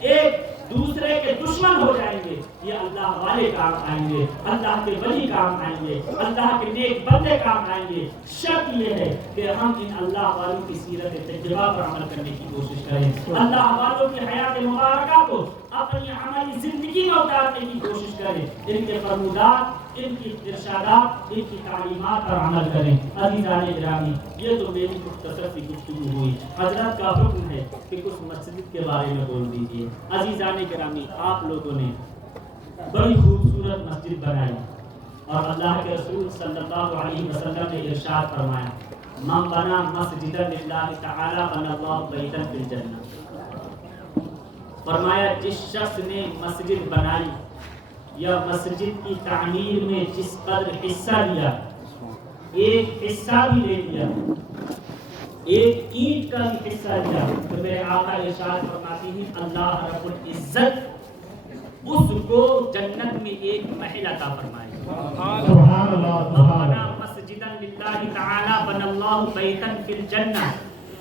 ایک دوسرے کے دشمن ہو جائیں گے یہ اللہ والے کام آئیں گے، اللہ کے ولی کام آئیں گے، اللہ کے نیک بندے کام آئیں گے۔ شرط یہ ہے کہ ہم ان اللہ والوں کی سیرت تجربہ پر عمل کرنے کی کوشش کریں، اللہ والوں کی حیات مبارکہ کو اپنی عملی زندگی میں اتارنے کی کوشش کریں، ان کے فرمودات، ان کی ارشادات، ان کی تعلیمات پر عمل کریں۔ عزیزان گرامی، یہ تو میری مختصر سی گفتگو ہوئی، حضرت کا حکم ہے کہ کچھ مسجد کے بارے میں بول دیجیے۔ عزیزان گرامی، آپ لوگوں نے بڑی خوبصورت مسجد بنائی اور اللہ کے رسول صلی اللہ علیہ وسلم نے ارشاد فرمایا من بنا مسجدا للہ تعالی بنى اللہ بیتا فی الجنہ۔ فرمایا جس شخص نے مسجد بنائی یا مسجد کی تعمیر میں جس قدر حصہ لیا، ایک حصہ بھی لے لیا، ایک اینٹ کا بھی حصہ لیا، تو میرے آقا ارشاد فرماتے ہیں اللہ رب العزت اس کو جنت میں ایک محل عطا فرمائے گا۔ سبحان اللہ، سبحان بنا اللہ۔ مسجدا للہ تعالی بنى اللہ بیتا فی الجنہ۔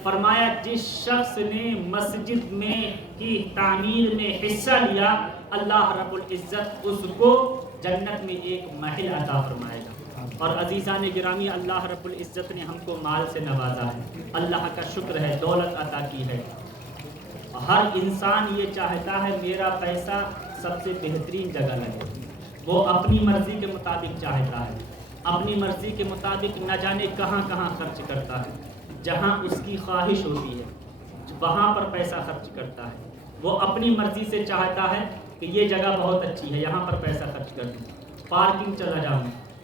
فرمایا جس شخص نے مسجد میں کی تعمیر میں حصہ لیا اللہ رب العزت اس کو جنت میں ایک محل عطا فرمائے گا۔ اور عزیزان گرامی، اللہ رب العزت نے ہم کو مال سے نوازا ہے، اللہ کا شکر ہے، دولت عطا کی ہے۔ ہر انسان یہ چاہتا ہے میرا پیسہ سب سے بہترین جگہ لگے، وہ اپنی مرضی کے مطابق چاہتا ہے، اپنی مرضی کے مطابق نہ جانے کہاں کہاں خرچ کرتا ہے، جہاں اس کی خواہش ہوتی ہے وہاں پر پیسہ خرچ کرتا ہے۔ وہ اپنی مرضی سے چاہتا ہے کہ یہ جگہ بہت اچھی ہے یہاں پر پیسہ خرچ کر دوں، پارکنگ چلا جاؤں،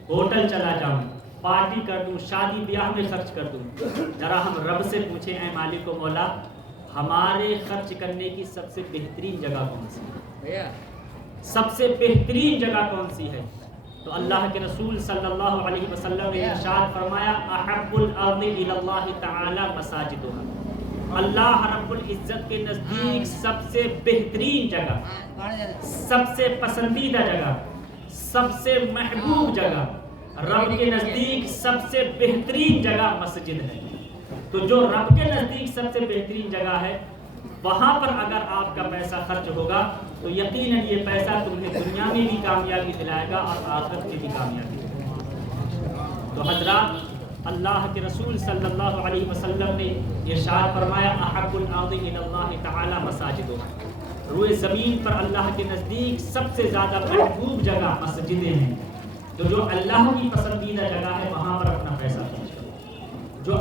ہوٹل چلا جاؤں، پارٹی کر دوں، شادی بیاہ میں خرچ کر دوں۔ ذرا ہم رب سے پوچھیں اے مالک و مولا ہمارے خرچ کرنے کی سب سے بہترین جگہ کون سی ہے؟ سب سے بہترین جگہ کون سی ہے؟ تو اللہ کے رسول صلی اللہ علیہ وسلم نے ارشاد فرمایا احب الارض الی اللہ تعالی مساجدها۔ اللہ رب العزت کے نزدیک سب سے بہترین جگہ، سب سے پسندیدہ جگہ، سب سے محبوب جگہ، رب کے نزدیک سب سے بہترین جگہ مسجد ہے۔ تو جو رب کے نزدیک سب سے بہترین جگہ ہے وہاں پر اگر آپ کا پیسہ خرچ ہوگا تو یقیناً یہ پیسہ تمہیں دنیا میں بھی کامیابی دلائے گا اور آخرت میں بھی کامیابی دلائے گا۔ تو حضرات، اللہ کے رسول صلی اللہ علیہ وسلم نے ارشاد فرمایا احب الارض الی اللہ تعالی مساجدها۔ روئے زمین پر اللہ کے نزدیک سب سے زیادہ محبوب جگہ مسجدیں ہیں۔ تو جو اللہ کی پسندیدہ جگہ ہے وہاں پر اپنا پیسہ خرچ کرو، جو